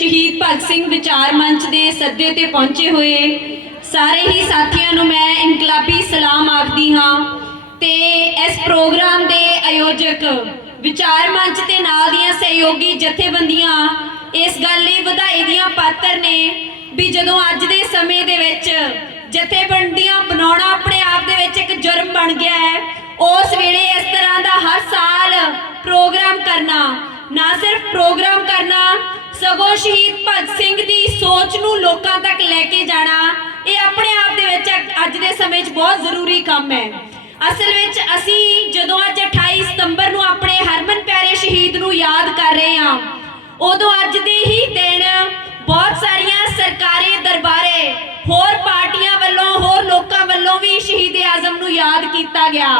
ਸ਼ਹੀਦ ਭਗਤ ਸਿੰਘ ਵਿਚਾਰ ਮੰਚ ਦੇ ਸੱਦੇ ਤੇ ਪਹੁੰਚੇ ਹੋਏ। ਸਾਰੇ ਹੀ ਸਾਥੀਆਂ ਨੂੰ ਮੈਂ ਇਨਕਲਾਬੀ ਸਲਾਮ ਆਖਦੀ ਹਾਂ ਤੇ ਇਸ ਪ੍ਰੋਗਰਾਮ ਦੇ ਆਯੋਜਕ ਵਿਚਾਰ ਮੰਚ ਤੇ ਨਾਲ ਦੀਆਂ ਸਹਿਯੋਗੀ ਜਥੇਬੰਦੀਆਂ ਇਸ ਗੱਲ ਲਈ ਵਧਾਈ ਦੀਆਂ ਪਾਤਰ ਨੇ ਵੀ ਜਦੋਂ ਅੱਜ ਦੇ ਸਮੇਂ ਦੇ ਵਿੱਚ ਜਥੇਬੰਦੀਆਂ ਬਣਾਉਣਾ ਆਪਣੇ ਆਪ ਦੇ ਵਿੱਚ ਇੱਕ ਜੁਰਮ ਬਣ ਗਿਆ ਹੈ, ਉਸ ਵੇਲੇ ਇਸ ਤਰ੍ਹਾਂ ਦਾ ਹਰ ਸਾਲ ਪ੍ਰੋਗਰਾਮ ਕਰਨਾ, ਨਾ ਸਿਰਫ ਪ੍ਰੋਗਰਾਮ ਕਰਨਾ ਸਗੋਂ ਸ਼ਹੀਦ ਭਗਤ ਸਿੰਘ ਦੀ ਸੋਚ ਨੂੰ ਲੋਕਾਂ ਤੱਕ ਲੈ ਕੇ ਜਾਣਾ, ਇਹ ਆਪਣੇ ਆਪ ਦੇ ਵਿੱਚ ਅੱਜ ਦੇ ਸਮੇਂ 'ਚ ਬਹੁਤ ਜ਼ਰੂਰੀ ਕੰਮ ਹੈ। ਅਸਲ ਵਿੱਚ ਅਸੀਂ ਜਦੋਂ ਅੱਜ 28 ਸਤੰਬਰ ਨੂੰ ਆਪਣੇ ਹਰਮਨ ਪਿਆਰੇ ਸ਼ਹੀਦ ਨੂੰ ਯਾਦ ਕਰ ਰਹੇ ਹਾਂ, ਉਦੋਂ ਅੱਜ ਦੇ ਹੀ ਦਿਨ ਬਹੁਤ ਸਾਰੀਆਂ ਸਰਕਾਰੀ ਦਰਬਾਰੇ, ਹੋਰ ਪਾਰਟੀਆਂ ਵੱਲੋਂ, ਹੋਰ ਲੋਕਾਂ ਵੱਲੋਂ ਵੀ ਸ਼ਹੀਦ ਆਜ਼ਮ ਨੂੰ ਯਾਦ ਕੀਤਾ ਗਿਆ।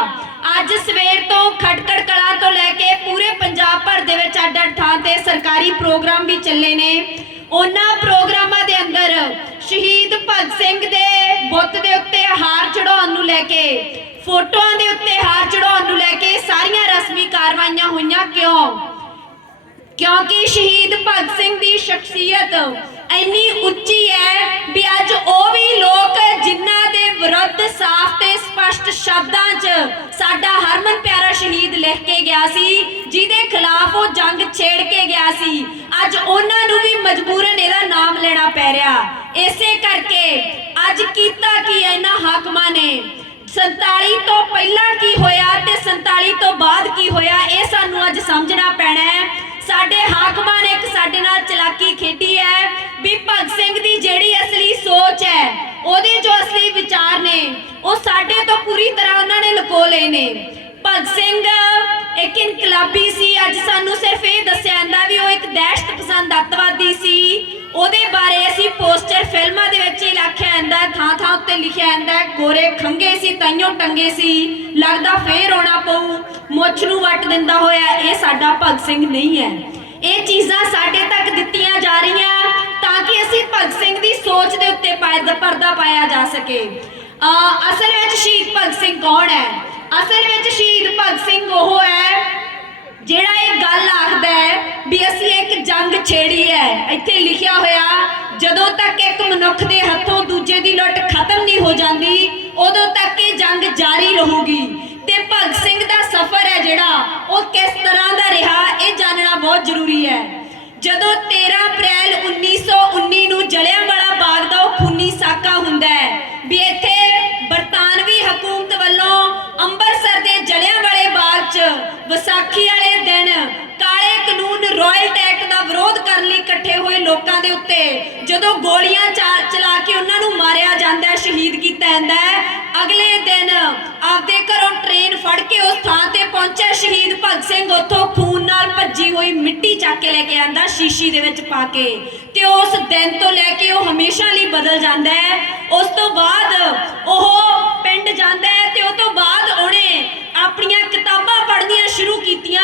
ਅੱਜ ਸਵੇਰ ਤੋਂ ਖਟਕੜ ਕਲਾ ਤੋਂ ਲੈ ਕੇ ਪੂਰੇ ਪੰਜਾਬ ਭਰ ਦੇ ਵਿੱਚ ਅੱਡ ਅੱਡ ਥਾਂ ਤੇ ਸਰਕਾਰੀ ਪ੍ਰੋਗਰਾਮ ਵੀ ਚੱਲੇ ਨੇ। ਉਹਨਾਂ ਪ੍ਰੋਗਰਾਮਾਂ ਦੇ ਅੰਦਰ ਸ਼ਹੀਦ ਭਗਤ ਸਿੰਘ ਦੇ ਬੁੱਤ ਦੇ ਉੱਤੇ ਹਾਰ ਚੜਾਉਣ ਨੂੰ ਲੈ ਕੇ, ਫੋਟੋਆਂ ਦੇ ਉੱਤੇ ਹਾਰ ਚੜਾਉਣ ਨੂੰ ਲੈ ਕੇ ਸਾਰੀਆਂ ਰਸਮੀ ਕਾਰਵਾਈਆਂ ਹੋਈਆਂ ਕਿਉਂ? ਕਿਉਂਕਿ ਸ਼ਹੀਦ ਭਗਤ ਸਿੰਘ ਦੀ ਸ਼ਖਸੀਅਤ ਇੰਨੀ ਉੱਚੀ ਹੈ ਵੀ ਅੱਜ ਉਹ ਵੀ ਲੋਕ ਜਿਨ੍ਹਾਂ ਦੇ ਵਿਰੁੱਧ ਸਾਫ਼ ਤੇ ਸਪਸ਼ਟ ਸ਼ਬਦਾਂ 'ਚ ਸਾਡਾ ਹਰਮਨ ਪਿਆਰਾ ਸ਼ਹੀਦ ਲਿਖ ਕੇ ਗਿਆ ਸੀ, ਜਿਹਦੇ ਖਿਲਾਫ ਉਹ ਜੰਗ ਛੇੜ ਕੇ ਗਿਆ ਸੀ। ਅੱਜ ਉਹਨਾਂ ਨੂੰ ਵੀ ਮਜਬੂਰਨ ਇਹਦਾ ਨਾਮ ਲੈਣਾ ਪੈ ਰਿਹਾ। ਇਸੇ ਕਰਕੇ ਅੱਜ ਕੀਤਾ ਕੀ ਇਹਨਾਂ ਹਾਕਮਾਂ ਨੇ? 47 ਤੋਂ ਪਹਿਲਾਂ ਕੀ ਹੋਇਆ ਤੇ 47 ਤੋਂ ਬਾਅਦ ਕੀ ਹੋਇਆ, ਇਹ ਸਾਨੂੰ ਅੱਜ ਸਮਝਣਾ ਪੈਣਾ ਹੈ। ਸਾਡੇ ਹਾਕਮਾਂ ਨੇ ਇੱਕ ਸਾਡੇ ਨਾਲ ਚਲਾਕੀ ਖੇਡੀ ਹੈ ਵੀ ਭਗਤ ਸਿੰਘ ਦੀ ਜਿਹੜੀ ਅਸਲੀ ਸੋਚ ਹੈ, ਉਹਦੇ ਜੋ ਅਸਲੀ ਵਿਚਾਰ ਨੇ, ਉਹ ਸਾਡੇ ਤੋਂ ਪੂਰੀ ਤਰ੍ਹਾਂ ਉਹਨਾਂ ਨੇ ਲੁਕੋ ਲਏ ਨੇ। ਭਗਤ ਸਿੰਘ ਇੱਕ ਇਨਕਲਾਬੀ ਸੀ, ਅੱਜ ਸਾਨੂੰ ਸਿਰਫ ਇਹ ਦੱਸਿਆ ਜਾਂਦਾ ਵੀ ਉਹ ਇੱਕ ਦਹਿਸ਼ਤ ਪਸੰਦ ਅੱਤਵਾਦੀ ਸੀ। ਉਹਦੇ ਬਾਰੇ ਅਸੀਂ ਪੋਸਟਰ ਫਿਲਮਾਂ ਦੇ ਵਿੱਚ ਹੀ ਲਿਖਿਆ ਜਾਂਦਾ ਥਾਂ ਥਾਂ ਉੱਤੇ ਲਿਖਿਆ ਜਾਂਦਾ ਗੋਰੇ ਖੰਗੇ ਸੀ, ਤਾਈਓ ਟੰਗੇ ਸੀ, ਲੱਗਦਾ ਫੇਰ ਰੋਣਾ ਪਊ, ਮੁੱਛ ਨੂੰ ਵੱਟ ਦਿੰਦਾ ਹੋਇਆ ਇਹ ਸਾਡਾ ਭਗਤ ਸਿੰਘ ਨਹੀਂ ਹੈ। ਇਹ ਚੀਜ਼ਾਂ ਸਾਡੇ ਤੱਕ ਦਿੱਤੀਆਂ ਜਾ ਰਹੀਆਂ ਤਾਂ ਕਿ ਅਸੀਂ ਭਗਤ ਸਿੰਘ ਦੀ ਸੋਚ ਦੇ ਉੱਤੇ ਪਾਇਦਾ ਪਰਦਾ ਪਾਇਆ ਜਾ ਸਕੇ। ਅਹ ਅਸਲ ਵਿੱਚ ਸ਼ਹੀਦ ਭਗਤ ਸਿੰਘ ਕੌਣ ਹੈ? ਅਸਲ ਵਿੱਚ ਸ਼ਹੀਦ ਭਗਤ ਸਿੰਘ ਉਹ ਹੈ ਜਿਹੜਾ ਇਹ ਗੱਲ ਆਖਦਾ ਹੈ ਵੀ ਅਸੀਂ ਇੱਕ ਜੰਗ ਛੇੜੀ ਹੈ, ਇੱਥੇ ਲਿਖਿਆ ਹੋਇਆ, ਜਦੋਂ ਤੱਕ ਇੱਕ ਮਨੁੱਖ ਦੇ ਹੱਥੋਂ ਦੂਜੇ ਦੀ ਲੁੱਟ ਖਤਮ ਨਹੀਂ ਹੋ ਜਾਂਦੀ, ਉਦੋਂ ਤੱਕ ਇਹ ਜੰਗ ਜਾਰੀ ਰਹੂਗੀ। ਤੇ ਭਗਤ ਸਿੰਘ ਦਾ ਸਫ਼ਰ ਹੈ ਜਿਹੜਾ, ਉਹ ਕਿਸ ਤਰ੍ਹਾਂ ਦਾ ਰਿਹਾ, ਇਹ ਜਾਣਨਾ ਬਹੁਤ ਜ਼ਰੂਰੀ ਹੈ। ਜਦੋਂ 13 ਅਪ੍ਰੈਲ 1919 ਨੂੰ ਜਲਿਆਂਵਾਲਾ ਬਾਗ ਦਾ ਵਿਸਾਖੀ ਵਾਲੇ ਦਿਨ ਕਾਲੇ ਕਾਨੂੰਨ ਰਾਇਲ ਟੈਕਟ ਦਾ ਵਿਰੋਧ ਕਰਨ ਲਈ ਇਕੱਠੇ ਹੋਏ ਲੋਕਾਂ ਦੇ ਉੱਤੇ ਜਦੋਂ ਗੋਲੀਆਂ ਚਲਾ ਕੇ ਉਹਨਾਂ ਨੂੰ ਮਾਰਿਆ ਜਾਂਦਾ ਹੈ, ਸ਼ਹੀਦ ਕੀਤਾ ਜਾਂਦਾ ਹੈ, ਅਗਲੇ ਦਿਨ ਆਪਦੇ ਘਰੋਂ ਟ੍ਰੇਨ ਫੜ ਕੇ ਉਸ ਥਾਂ ਤੇ ਪਹੁੰਚਿਆ ਸ਼ਹੀਦ ਭਗਤ ਸਿੰਘ। ਉੱਥੋਂ ਖੂਨ ਨਾਲ ਭੱਜੀ ਹੋਈ ਮਿੱਟੀ ਚੱਕ ਕੇ ਲੈ ਕੇ ਆਂਦਾ, ਸ਼ੀਸ਼ੀ ਦੇ ਵਿੱਚ ਪਾ ਕੇ। ਤੇ ਉਸ ਦਿਨ ਤੋਂ ਲੈ ਕੇ ਉਹ ਹਮੇਸ਼ਾ ਲਈ ਬਦਲ ਜਾਂਦਾ ਹੈ। ਉਸ ਤੋਂ ਬਾਅਦ ਉਹ ਪਿੰਡ ਜਾਂਦਾ ਹੈ ਤੇ ਉਹ ਤੋਂ ਬਾਅਦ ਉਹਨੇ ਆਪਣੀਆਂ ਕਿਤਾਬਾਂ ਪੜ੍ਹਨੀਆਂ ਸ਼ੁਰੂ ਕੀਤੀਆਂ।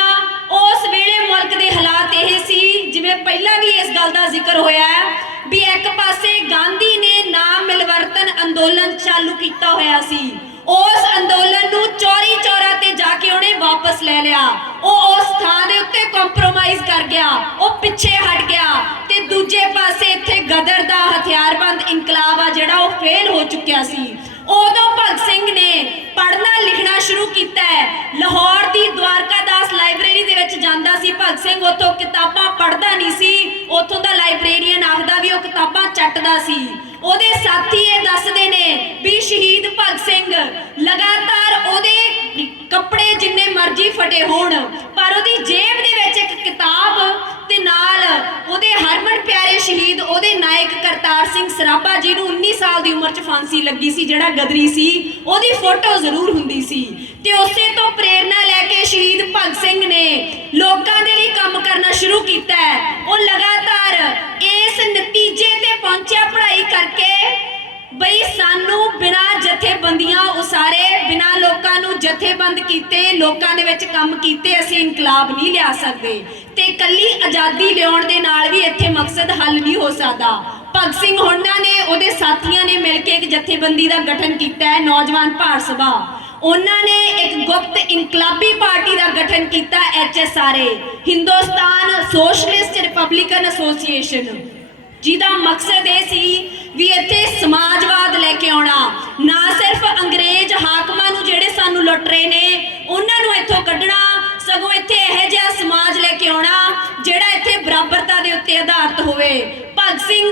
ਉਸ ਵੇਲੇ ਮੁਲਕ ਦੇ ਹਾਲਾਤ ਇਹ ਸੀ, ਜਿਵੇਂ ਪਹਿਲਾਂ ਵੀ ਇਸ ਗੱਲ ਦਾ ਜ਼ਿਕਰ ਹੋਇਆ ਹੈ, ਵੀ ਇੱਕ ਪਾਸੇ ਗਾਂਧੀ ਨੇ ਨਾਮ ਮਿਲਵਰਤਨ ਅੰਦੋਲਨ ਚਾਲੂ ਕੀਤਾ ਹੋਇਆ ਸੀ। ਉਸ ਅੰਦੋਲਨ ਨੂੰ ਚੋਰੀ ਚੋਰਾ ਤੇ ਜਾ ਕੇ ਉਹਨੇ ਵਾਪਸ ਲੈ ਲਿਆ। ਉਹ ਉਸ ਥਾਂ ਦੇ ਉੱਤੇ ਕੰਪਰੋਮਾਈਜ਼ ਕਰ ਗਿਆ। ਉਹ ਪਿੱਛੇ ਹਟ ਗਿਆ ਤੇ ਦੂਜੇ ਪਾਸੇ ਇੱਥੇ ਗਦਰ ਦਾ ਹਥਿਆਰਬੰਦ ਇਨਕਲਾਬ ਆ ਜਿਹੜਾ ਉਹ ਫੇਲ ਹੋ ਚੁੱਕਿਆ ਸੀ। ਉਦੋਂ ਭਗਤ ਸਿੰਘ ਨੇ ਪੜ੍ਹਨਾ ਲਿਖਣਾ ਸ਼ੁਰੂ ਕੀਤਾ ਹੈ। ਲਾਹੌਰ ਦੀ ਦਵਾਰਕਾ ਦਾਸ ਲਾਇਬ੍ਰੇਰੀ ਦੇ ਵਿੱਚ ਜਾਂਦਾ ਸੀ ਭਗਤ ਸਿੰਘ। ਉੱਥੋਂ ਕਿਤਾਬਾਂ ਪੜ੍ਹਦਾ ਨਹੀਂ ਸੀ। ਉੱਥੋਂ ਦਾ ਲਾਇਬ੍ਰੇਰੀਅਨ ਆਖਦਾ ਵੀ ਉਹ ਕਿਤਾਬਾਂ ਚੱਟਦਾ ਸੀ। ਉਹਦੇ ਸਾਥੀ ਇਹ ਦੱਸਦੇ ਨੇ ਵੀ ਸ਼ਹੀਦ ਭਗਤ ਸਿੰਘ ਲਗਾਤਾਰ ਉਹਦੇ ਕੱਪੜੇ ਜਿੰਨੇ ਮਰਜ਼ੀ ਫਟੇ ਹੋਣ, ਪਰ ਉਹਦੀ ਜੇਬ ਦੇ ਵਿੱਚ ਇੱਕ ਕਿਤਾਬ ਤੇ ਨਾਲ ਉਹਦੇ ਹਰਮਨ ਪਿਆਰੇ ਸ਼ਹੀਦ ਉਹਦੇ ਨਾਇਕ ਕਰਤਾਰ ਸਿੰਘ ਸਰਾਭਾ ਜੀ ਨੂੰ 19 ਸਾਲ ਦੀ ਉਮਰ 'ਚ ਫਾਂਸੀ ਲੱਗੀ ਸੀ, ਜਿਹੜਾ ਗਦਰੀ ਸੀ, ਉਹਦੀ ਫੋਟੋ ਜ਼ਰੂਰ ਹੁੰਦੀ ਸੀ। ਤੇ ਉਸੇ ਤੋਂ ਪ੍ਰੇਰਣਾ ਲੈ ਕੇ ਸ਼ਹੀਦ ਭਗਤ ਸਿੰਘ ਨੇ ਲੋਕਾਂ ਦੇ ਲਈ ਕੰਮ ਕਰਨਾ ਸ਼ੁਰੂ ਕੀਤਾ ਉਹ ਲਗਾਤਾਰ ਇਸ ਨਤੀਜੇ ਤੇ ਪਹੁੰਚਿਆ ਪੜ੍ਹਾਈ ਕਰਕੇ। ਬਈ ਸਾਨੂੰ ਬਿਨਾ ਜਥੇਬੰਦੀਆਂ ਉਸਾਰੇ, ਬਿਨਾ ਲੋਕਾਂ ਨੂੰ ਜਥੇਬੰਦ ਕੀਤੇ, ਲੋਕਾਂ ਦੇ ਵਿੱਚ ਕੰਮ ਕੀਤੇ, ਅਸੀਂ ਇਨਕਲਾਬ ਨਹੀਂ ਲਿਆ ਸਕਦੇ। ਤੇ ਕੱਲੀ ਆਜ਼ਾਦੀ ਲਿਆਉਣ ਦੇ ਨਾਲ ਵੀ ਇੱਥੇ ਮਕਸਦ ਹੱਲ ਨਹੀਂ ਹੋ ਸਕਦਾ। ਭਗਤ ਸਿੰਘ ਹੋਣਾ ਨੇ, ਉਹਦੇ ਸਾਥੀਆਂ ਨੇ ਮਿਲ ਕੇ ਇੱਕ ਜਥੇਬੰਦੀ ਦਾ ਗਠਨ ਕੀਤਾ ਹੈ, ਨੌਜਵਾਨ ਭਾਰਤ ਸਭਾ। ਉਹਨਾਂ ਨੇ ਇੱਕ ਗੁਪਤ ਇਨਕਲਾਬੀ ਪਾਰਟੀ ਦਾ ਗਠਨ ਕੀਤਾ HSRA Hindustan socialist republican association. ਜਿਹਦਾ ਮਕਸਦ ਇਹ ਸੀ ਵੀ ਇੱਥੇ ਸਮਾਜਵਾਦ ਲੈ ਕੇ ਆਉਣਾ। ਨਾ ਸਿਰਫ ਅੰਗਰੇਜ਼ ਹਾਕਮਾਂ ਨੂੰ ਜਿਹੜੇ ਸਾਨੂੰ ਲੁੱਟ ਰਹੇ ਨੇ, ਉਹਨਾਂ ਨੂੰ ਇੱਥੋਂ ਕੱਢਣਾ, ਸਗੋਂ ਇੱਥੇ ਇਹੋ ਜਿਹਾ ਸਮਾਜ ਲੈ ਕੇ ਆਉਣਾ, ਜਿਹੜਾ ਇੱਥੇ ਬਰਾਬਰਤਾ ਦੇ ਉੱਤੇ ਆਧਾਰਿਤ ਹੋਵੇ। ਭਗਤ ਸਿੰਘ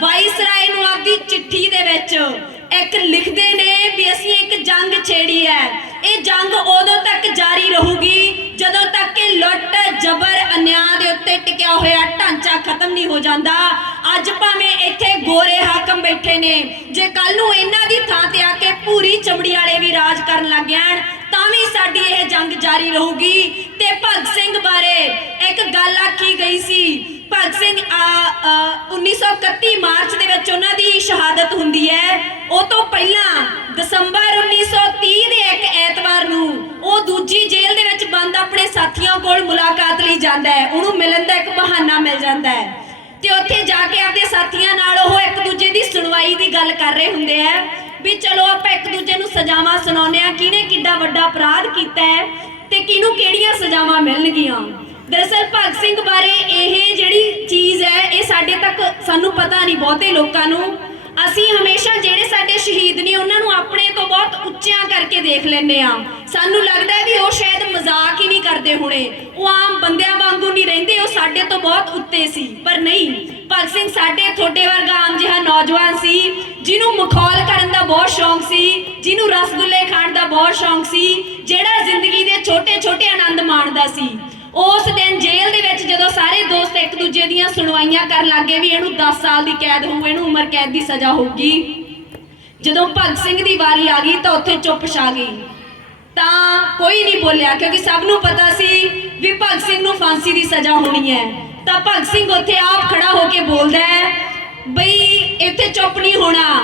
ਵਾਇਸਰਾਏ ਨੂੰ ਆਪਦੀ ਚਿੱਠੀ ਦੇ ਵਿੱਚ ਇੱਕ ਲਿਖਦੇ ਨੇ ਵੀ ਅਸੀਂ ਇੱਕ ਜੰਗ ਛੇੜੀ ਹੈ। ਇਹ ਜੰਗ ਉਦੋਂ ਤੱਕ ਜਾਰੀ ਰਹੂਗੀ ਜਦੋਂ ਤੱਕ ਕਿ ਲੁੱਟ, ਜ਼ਬਰ, ਅਨਿਆਂ ਦੇ ਉੱਤੇ ਟਿਕਿਆ ਹੋਇਆ ਢਾਂਚਾ ਖਤਮ ਨਹੀਂ ਹੋ ਜਾਂਦਾ। ਅੱਜ ਭਾਵੇਂ ਇੱਥੇ ਗੋਰੇ ਹਾਕਮ ਬੈਠੇ ਨੇ, ਜੇ ਕੱਲ ਨੂੰ ਇਹਨਾਂ ਦੀ ਥਾਂ ਤੇ ਆ ਕੇ ਪੂਰੀ ਚਮੜੀ ਵਾਲੇ ਵੀ ਰਾਜ ਕਰਨ ਲੱਗ ਜਾਣ, ਤਾਂ ਵੀ ਸਾਡੀ ਇਹ ਜੰਗ ਜਾਰੀ ਰਹੂਗੀ। ਤੇ ਭਗਤ ਸਿੰਘ ਬਾਰੇ ਇੱਕ ਗੱਲ ਆਖੀ ਗਈ ਸੀ ਭਗਤ ਸਿੰਘ 1931 ਮਾਰਚ ਦੇ ਵਿੱਚ ਉਹਨਾਂ ਦੀ ਸ਼ਹਾਦਤ ਹੁੰਦੀ ਹੈ। ਉਹ ਤੋਂ ਪਹਿਲਾਂ ਦਸੰਬਰ 1930 ਦੇ ਇੱਕ ਐਤਵਾਰ ਨੂੰ ਉਹ ਦੂਜੀ ਜੇਲ੍ਹ ਦੇ ਵਿੱਚ ਬੰਦ ਆਪਣੇ ਸਾਥੀਆਂ ਕੋਲ ਮੁਲਾਕਾਤ ਲਈ ਜਾਂਦਾ ਹੈ। ਉਹਨੂੰ ਮਿਲਣ ਦਾ ਇੱਕ ਬਹਾਨਾ ਮਿਲ ਜਾਂਦਾ ਹੈ। ਤੇ ਉੱਥੇ ਜਾ ਕੇ ਆਪਦੇ ਸਾਥੀਆਂ ਨਾਲ ਉਹ ਇੱਕ ਦੂਜੇ ਦੀ ਸੁਣਵਾਈ ਦੀ ਗੱਲ ਕਰ ਰਹੇ ਹੁੰਦੇ ਆ ਵੀ ਚਲੋ ਆਪਾਂ ਇੱਕ ਦੂਜੇ ਨੂੰ ਸਜ਼ਾਵਾਂ ਸੁਣਾਉਂਦੇ ਆ ਕਿਹਨੇ ਕਿੱਡਾ ਵੱਡਾ ਅਪਰਾਧ ਕੀਤਾ ਹੈ ਤੇ ਕਿਹਨੂੰ ਕਿਹੜੀਆਂ ਸਜ਼ਾਵਾਂ ਮਿਲਣਗੀਆਂ। ਦਰਅਸਲ ਭਗਤ ਸਿੰਘ ਬਾਰੇ ਇਹ ਜਿਹੜੀ ਚੀਜ਼ ਹੈ, ਇਹ ਸਾਡੇ ਤੱਕ ਸਾਨੂੰ ਪਤਾ ਨਹੀਂ, ਬਹੁਤੇ ਲੋਕਾਂ ਨੂੰ। ਅਸੀਂ ਹਮੇਸ਼ਾ ਜਿਹੜੇ ਸਾਡੇ ਸ਼ਹੀਦ ਨੇ, ਉਹਨਾਂ ਨੂੰ ਆਪਣੇ ਤੋਂ ਬਹੁਤ ਉੱਚਿਆਂ ਕਰਕੇ ਦੇਖ ਲੈਂਦੇ ਆ ਸਾਨੂੰ ਲੱਗਦਾ ਹੈ ਵੀ ਉਹ ਸ਼ਾਇਦ ਮਜ਼ਾਕ ਹੀ ਨਹੀਂ ਕਰਦੇ ਹੁਣੇ। ਉਹ ਆਮ ਬੰਦਿਆਂ ਵਾਂਗੂ ਨਹੀਂ ਰਹਿੰਦੇ, ਉਹ ਸਾਡੇ ਤੋਂ ਬਹੁਤ ਉੱਤੇ ਸੀ। ਪਰ ਨਹੀਂ, ਭਗਤ ਸਿੰਘ ਸਾਡੇ ਤੁਹਾਡੇ ਵਰਗਾ ਆਮ ਜਿਹਾ ਨੌਜਵਾਨ ਸੀ, ਜਿਹਨੂੰ ਮਖੌਲ ਕਰਨ ਦਾ ਬਹੁਤ ਸ਼ੌਂਕ ਸੀ, ਜਿਹਨੂੰ ਰਸਗੁੱਲੇ ਖਾਣ ਦਾ ਬਹੁਤ ਸ਼ੌਂਕ ਸੀ, ਜਿਹੜਾ ਜ਼ਿੰਦਗੀ ਦੇ ਛੋਟੇ-ਛੋਟੇ ਆਨੰਦ ਮਾਣਦਾ ਸੀ। ਉਸ ਦਿਨ ਜੇਲ੍ਹ ਦੇ ਵਿੱਚ ਜਦੋਂ ਸਾਰੇ ਦੋਸਤ ਇੱਕ ਦੂਜੇ ਦੀਆਂ ਸੁਣਵਾਈਆਂ ਕਰਨ ਲੱਗੇ ਵੀ ਇਹਨੂੰ 10 ਸਾਲ ਦੀ ਕੈਦ ਹੋਊ, ਇਹਨੂੰ ਉਮਰ ਕੈਦ ਦੀ ਸਜ਼ਾ ਹੋਊਗੀ। ਜਦੋਂ ਭਗਤ ਸਿੰਘ ਦੀ ਵਾਰੀ ਆ ਗਈ ਤਾਂ ਉੱਥੇ ਚੁੱਪ ਛਾ ਗਈ। ਤਾਂ ਕੋਈ ਨਹੀਂ ਬੋਲਿਆ, ਕਿਉਂਕਿ ਸਭ ਨੂੰ ਪਤਾ ਸੀ ਵੀ ਭਗਤ ਸਿੰਘ ਨੂੰ ਫਾਂਸੀ ਦੀ ਸਜ਼ਾ ਹੋਣੀ ਹੈ। ਤਾਂ ਭਗਤ ਸਿੰਘ ਉੱਥੇ ਆਪ ਖੜਾ ਹੋ ਕੇ ਬੋਲਦਾ ਹੈ, ਬਈ, ਇੱਥੇ ਚੁੱਪ ਨਹੀਂ ਹੋਣਾ।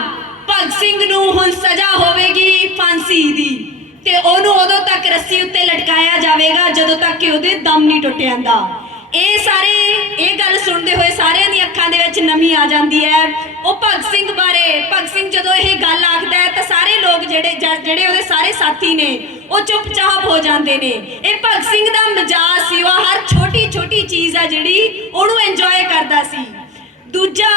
ਭਗਤ ਸਿੰਘ ਨੂੰ ਹੁਣ ਸਜ਼ਾ ਹੋਵੇਗੀ ਫਾਂਸੀ ਦੀ। ਉਹਨੂੰ ਉਦੋਂ ਤੱਕ ਰੱਸੀ ਉੱਤੇ ਲਟਕਾਇਆ ਜਾਵੇਗਾ, ਜਦੋਂ ਤੱਕ ਕਿ ਉਹਦੇ ਦਮ ਨਹੀਂ ਟੁੱਟ ਜਾਂਦਾ। ਇਹ ਸਾਰੇ, ਇਹ ਗੱਲ ਸੁਣਦੇ ਹੋਏ ਸਾਰਿਆਂ ਦੀਆਂ ਅੱਖਾਂ ਦੇ ਵਿੱਚ ਨਮੀ ਆ ਜਾਂਦੀ ਹੈ। ਉਹ ਭਗਤ ਸਿੰਘ ਬਾਰੇ, ਭਗਤ ਸਿੰਘ ਜਦੋਂ ਇਹ ਗੱਲ ਆਖਦਾ ਹੈ ਤਾਂ ਸਾਰੇ ਲੋਕ ਜਿਹੜੇ ਜਿਹੜੇ ਉਹਦੇ ਸਾਰੇ ਸਾਥੀ ਨੇ, ਉਹ ਚੁੱਪਚਾਪ ਹੋ ਜਾਂਦੇ ਨੇ। ਇਹ ਭਗਤ ਸਿੰਘ ਦਾ ਮਜਾਜ ਸੀ, ਉਹ ਹਰ ਛੋਟੀ ਛੋਟੀ ਚੀਜ਼ ਆ ਜਿਹੜੀ ਉਹਨੂੰ ਇੰਜੋਏ ਕਰਦਾ ਸੀ। ਦੂਜਾ,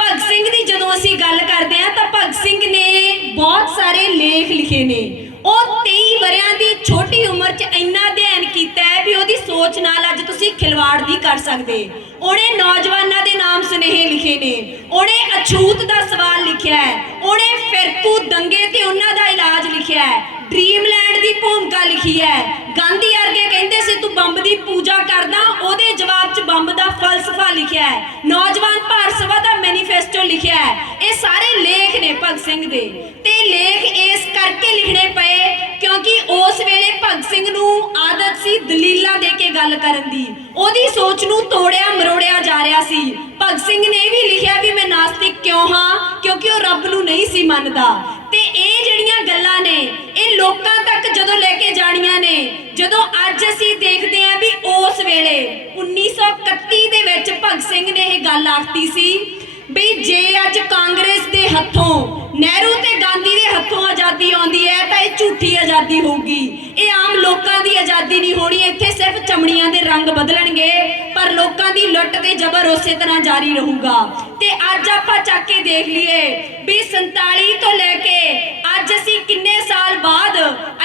ਭਗਤ ਸਿੰਘ ਦੀ ਜਦੋਂ ਅਸੀਂ ਗੱਲ ਕਰਦੇ ਹਾਂ ਤਾਂ ਭਗਤ ਸਿੰਘ ਨੇ ਬਹੁਤ ਸਾਰੇ ਲੇਖ ਲਿਖੇ ਨੇ। ਉਹ 23 ਵਰਿਆਂ ਦੀ ਛੋਟੀ ਉਮਰ 'ਚ ਇੰਨਾ ਅਧਿਐਨ ਕੀਤਾ ਹੈ ਵੀ ਉਹਦੀ ਸੋਚ ਨਾਲ ਅੱਜ ਤੁਸੀਂ ਖਿਲਵਾੜ ਨਹੀਂ ਕਰ ਸਕਦੇ। ਉਹਨੇ ਨੌਜਵਾਨਾਂ ਦੇ ਨਾਮ ਸੁਨੇਹੇ ਲਿਖੇ ਨੇ। ਉਹਨੇ ਅਛੂਤ ਦਾ ਸਵਾਲ ਲਿਖਿਆ ਹੈ। ਉਹਨੇ ਫਿਰਕੂ ਦੰਗੇ ਤੇ ਉਹਨਾਂ ਦਾ ਇਲਾਜ ਲਿਖਿਆ ਹੈ। ਡ੍ਰੀਮਲੈਂਡ ਦੀ ਭੂਮਿਕਾ ਲਿਖੀ ਹੈ। ਗਾਂਧੀ ਵਰਗੇ ਕਹਿੰਦੇ ਸੀ, ਤੂੰ ਬੰਬ ਦੀ ਪੂਜਾ ਕਰਦਾ, ਉਹਦੇ ਜਵਾਬ 'ਚ ਬੰਬ ਦਾ ਫਲਸਫਾ ਲਿਖਿਆ ਹੈ। ਨੌਜਵਾਨ ਭਾਰਤ ਸਭਾ ਦਾ ਮੈਨੀਫੈਸਟੋ ਲਿਖਿਆ ਹੈ। ਇਹ ਸਾਰੇ ਲੇਖ ਨੇ ਭਗਤ ਸਿੰਘ ਦੇ। ਤੇ ਲੇਖ ਇਸ ਕਰਕੇ ਲਿਖਣੇ ਪਏ ਕਿਉਂਕਿ ਉਸ ਵੇਲੇ ਭਗਤ ਸਿੰਘ ਨੂੰ ਆਦਤ ਸੀ ਦਲੀਲਾਂ ਦੇ ਕੇ ਗੱਲ ਕਰਨ ਦੀ। ਉਹਦੀ ਸੋਚ ਨੂੰ ਤੋੜਿਆ, ਮਰੋੜਿਆ ਜਾ ਰਿਹਾ ਸੀ। ਭਗਤ ਸਿੰਘ ਨੇ ਇਹ ਵੀ ਲਿਖਿਆ ਵੀ ਮੈਂ ਨਾਸਤਿਕ ਕਿਉਂ ਹਾਂ? ਕਿਉਂਕਿ ਉਹ ਰੱਬ ਨੂੰ ਨਹੀਂ ਸੀ ਮੰਨਦਾ। ਤੇ ਇਹ ਜਿਹੜੀਆਂ ਗੱਲਾਂ ਨੇ, ਇਹ ਲੋਕਾਂ ਤੱਕ ਜਦੋਂ ਲੈ ਕੇ ਜਾਣੀਆਂ ਨੇ, ਜਦੋਂ ਅੱਜ ਅਸੀਂ ਦੇਖਦੇ ਹਾਂ ਵੀ ਉਸ ਵੇਲੇ 1931 ਦੇ ਵਿੱਚ ਭਗਤ ਸਿੰਘ ਨੇ ਇਹ ਗੱਲ ਆਖਤੀ ਸੀ ਵੀ ਜੇ ਅੱਜ ਕਾਂਗਰਸ ਦੇ ਹੱਥੋਂ, ਨਹਿਰੂ ਤੇ ਗਾਂਧੀ ਦੇ ਹੱਥੋਂ ਆਜ਼ਾਦੀ ਆਉਂਦੀ ਹੈ, ਤਾਂ ਇਹ ਝੂਠੀ ਆਜ਼ਾਦੀ ਹੋਊਗੀ। ਇਹ ਆਮ ਲੋਕਾਂ ਦੀ ਆਜ਼ਾਦੀ ਨਹੀਂ ਹੋਣੀ, ਇੱਥੇ ਸਿਰਫ ਚਮੜੀਆਂ ਦੇ ਰੰਗ ਬਦਲਣਗੇ। ਪਰ ਲੋਕਾਂ ਦੀ ਲੁੱਟ ਤੇ ਜ਼ਬਰ ਉਸੇ ਤਰ੍ਹਾਂ ਜਾਰੀ ਰਹੂਗਾ। ਤੇ ਅੱਜ ਆਪਾਂ ਚੱਕ ਕੇ ਦੇਖ ਲਈਏ ਵੀ 47 ਤੋਂ ਲੈ ਕੇ ਅੱਜ ਅਸੀਂ ਕਿੰਨੇ ਸਾਲ ਬਾਅਦ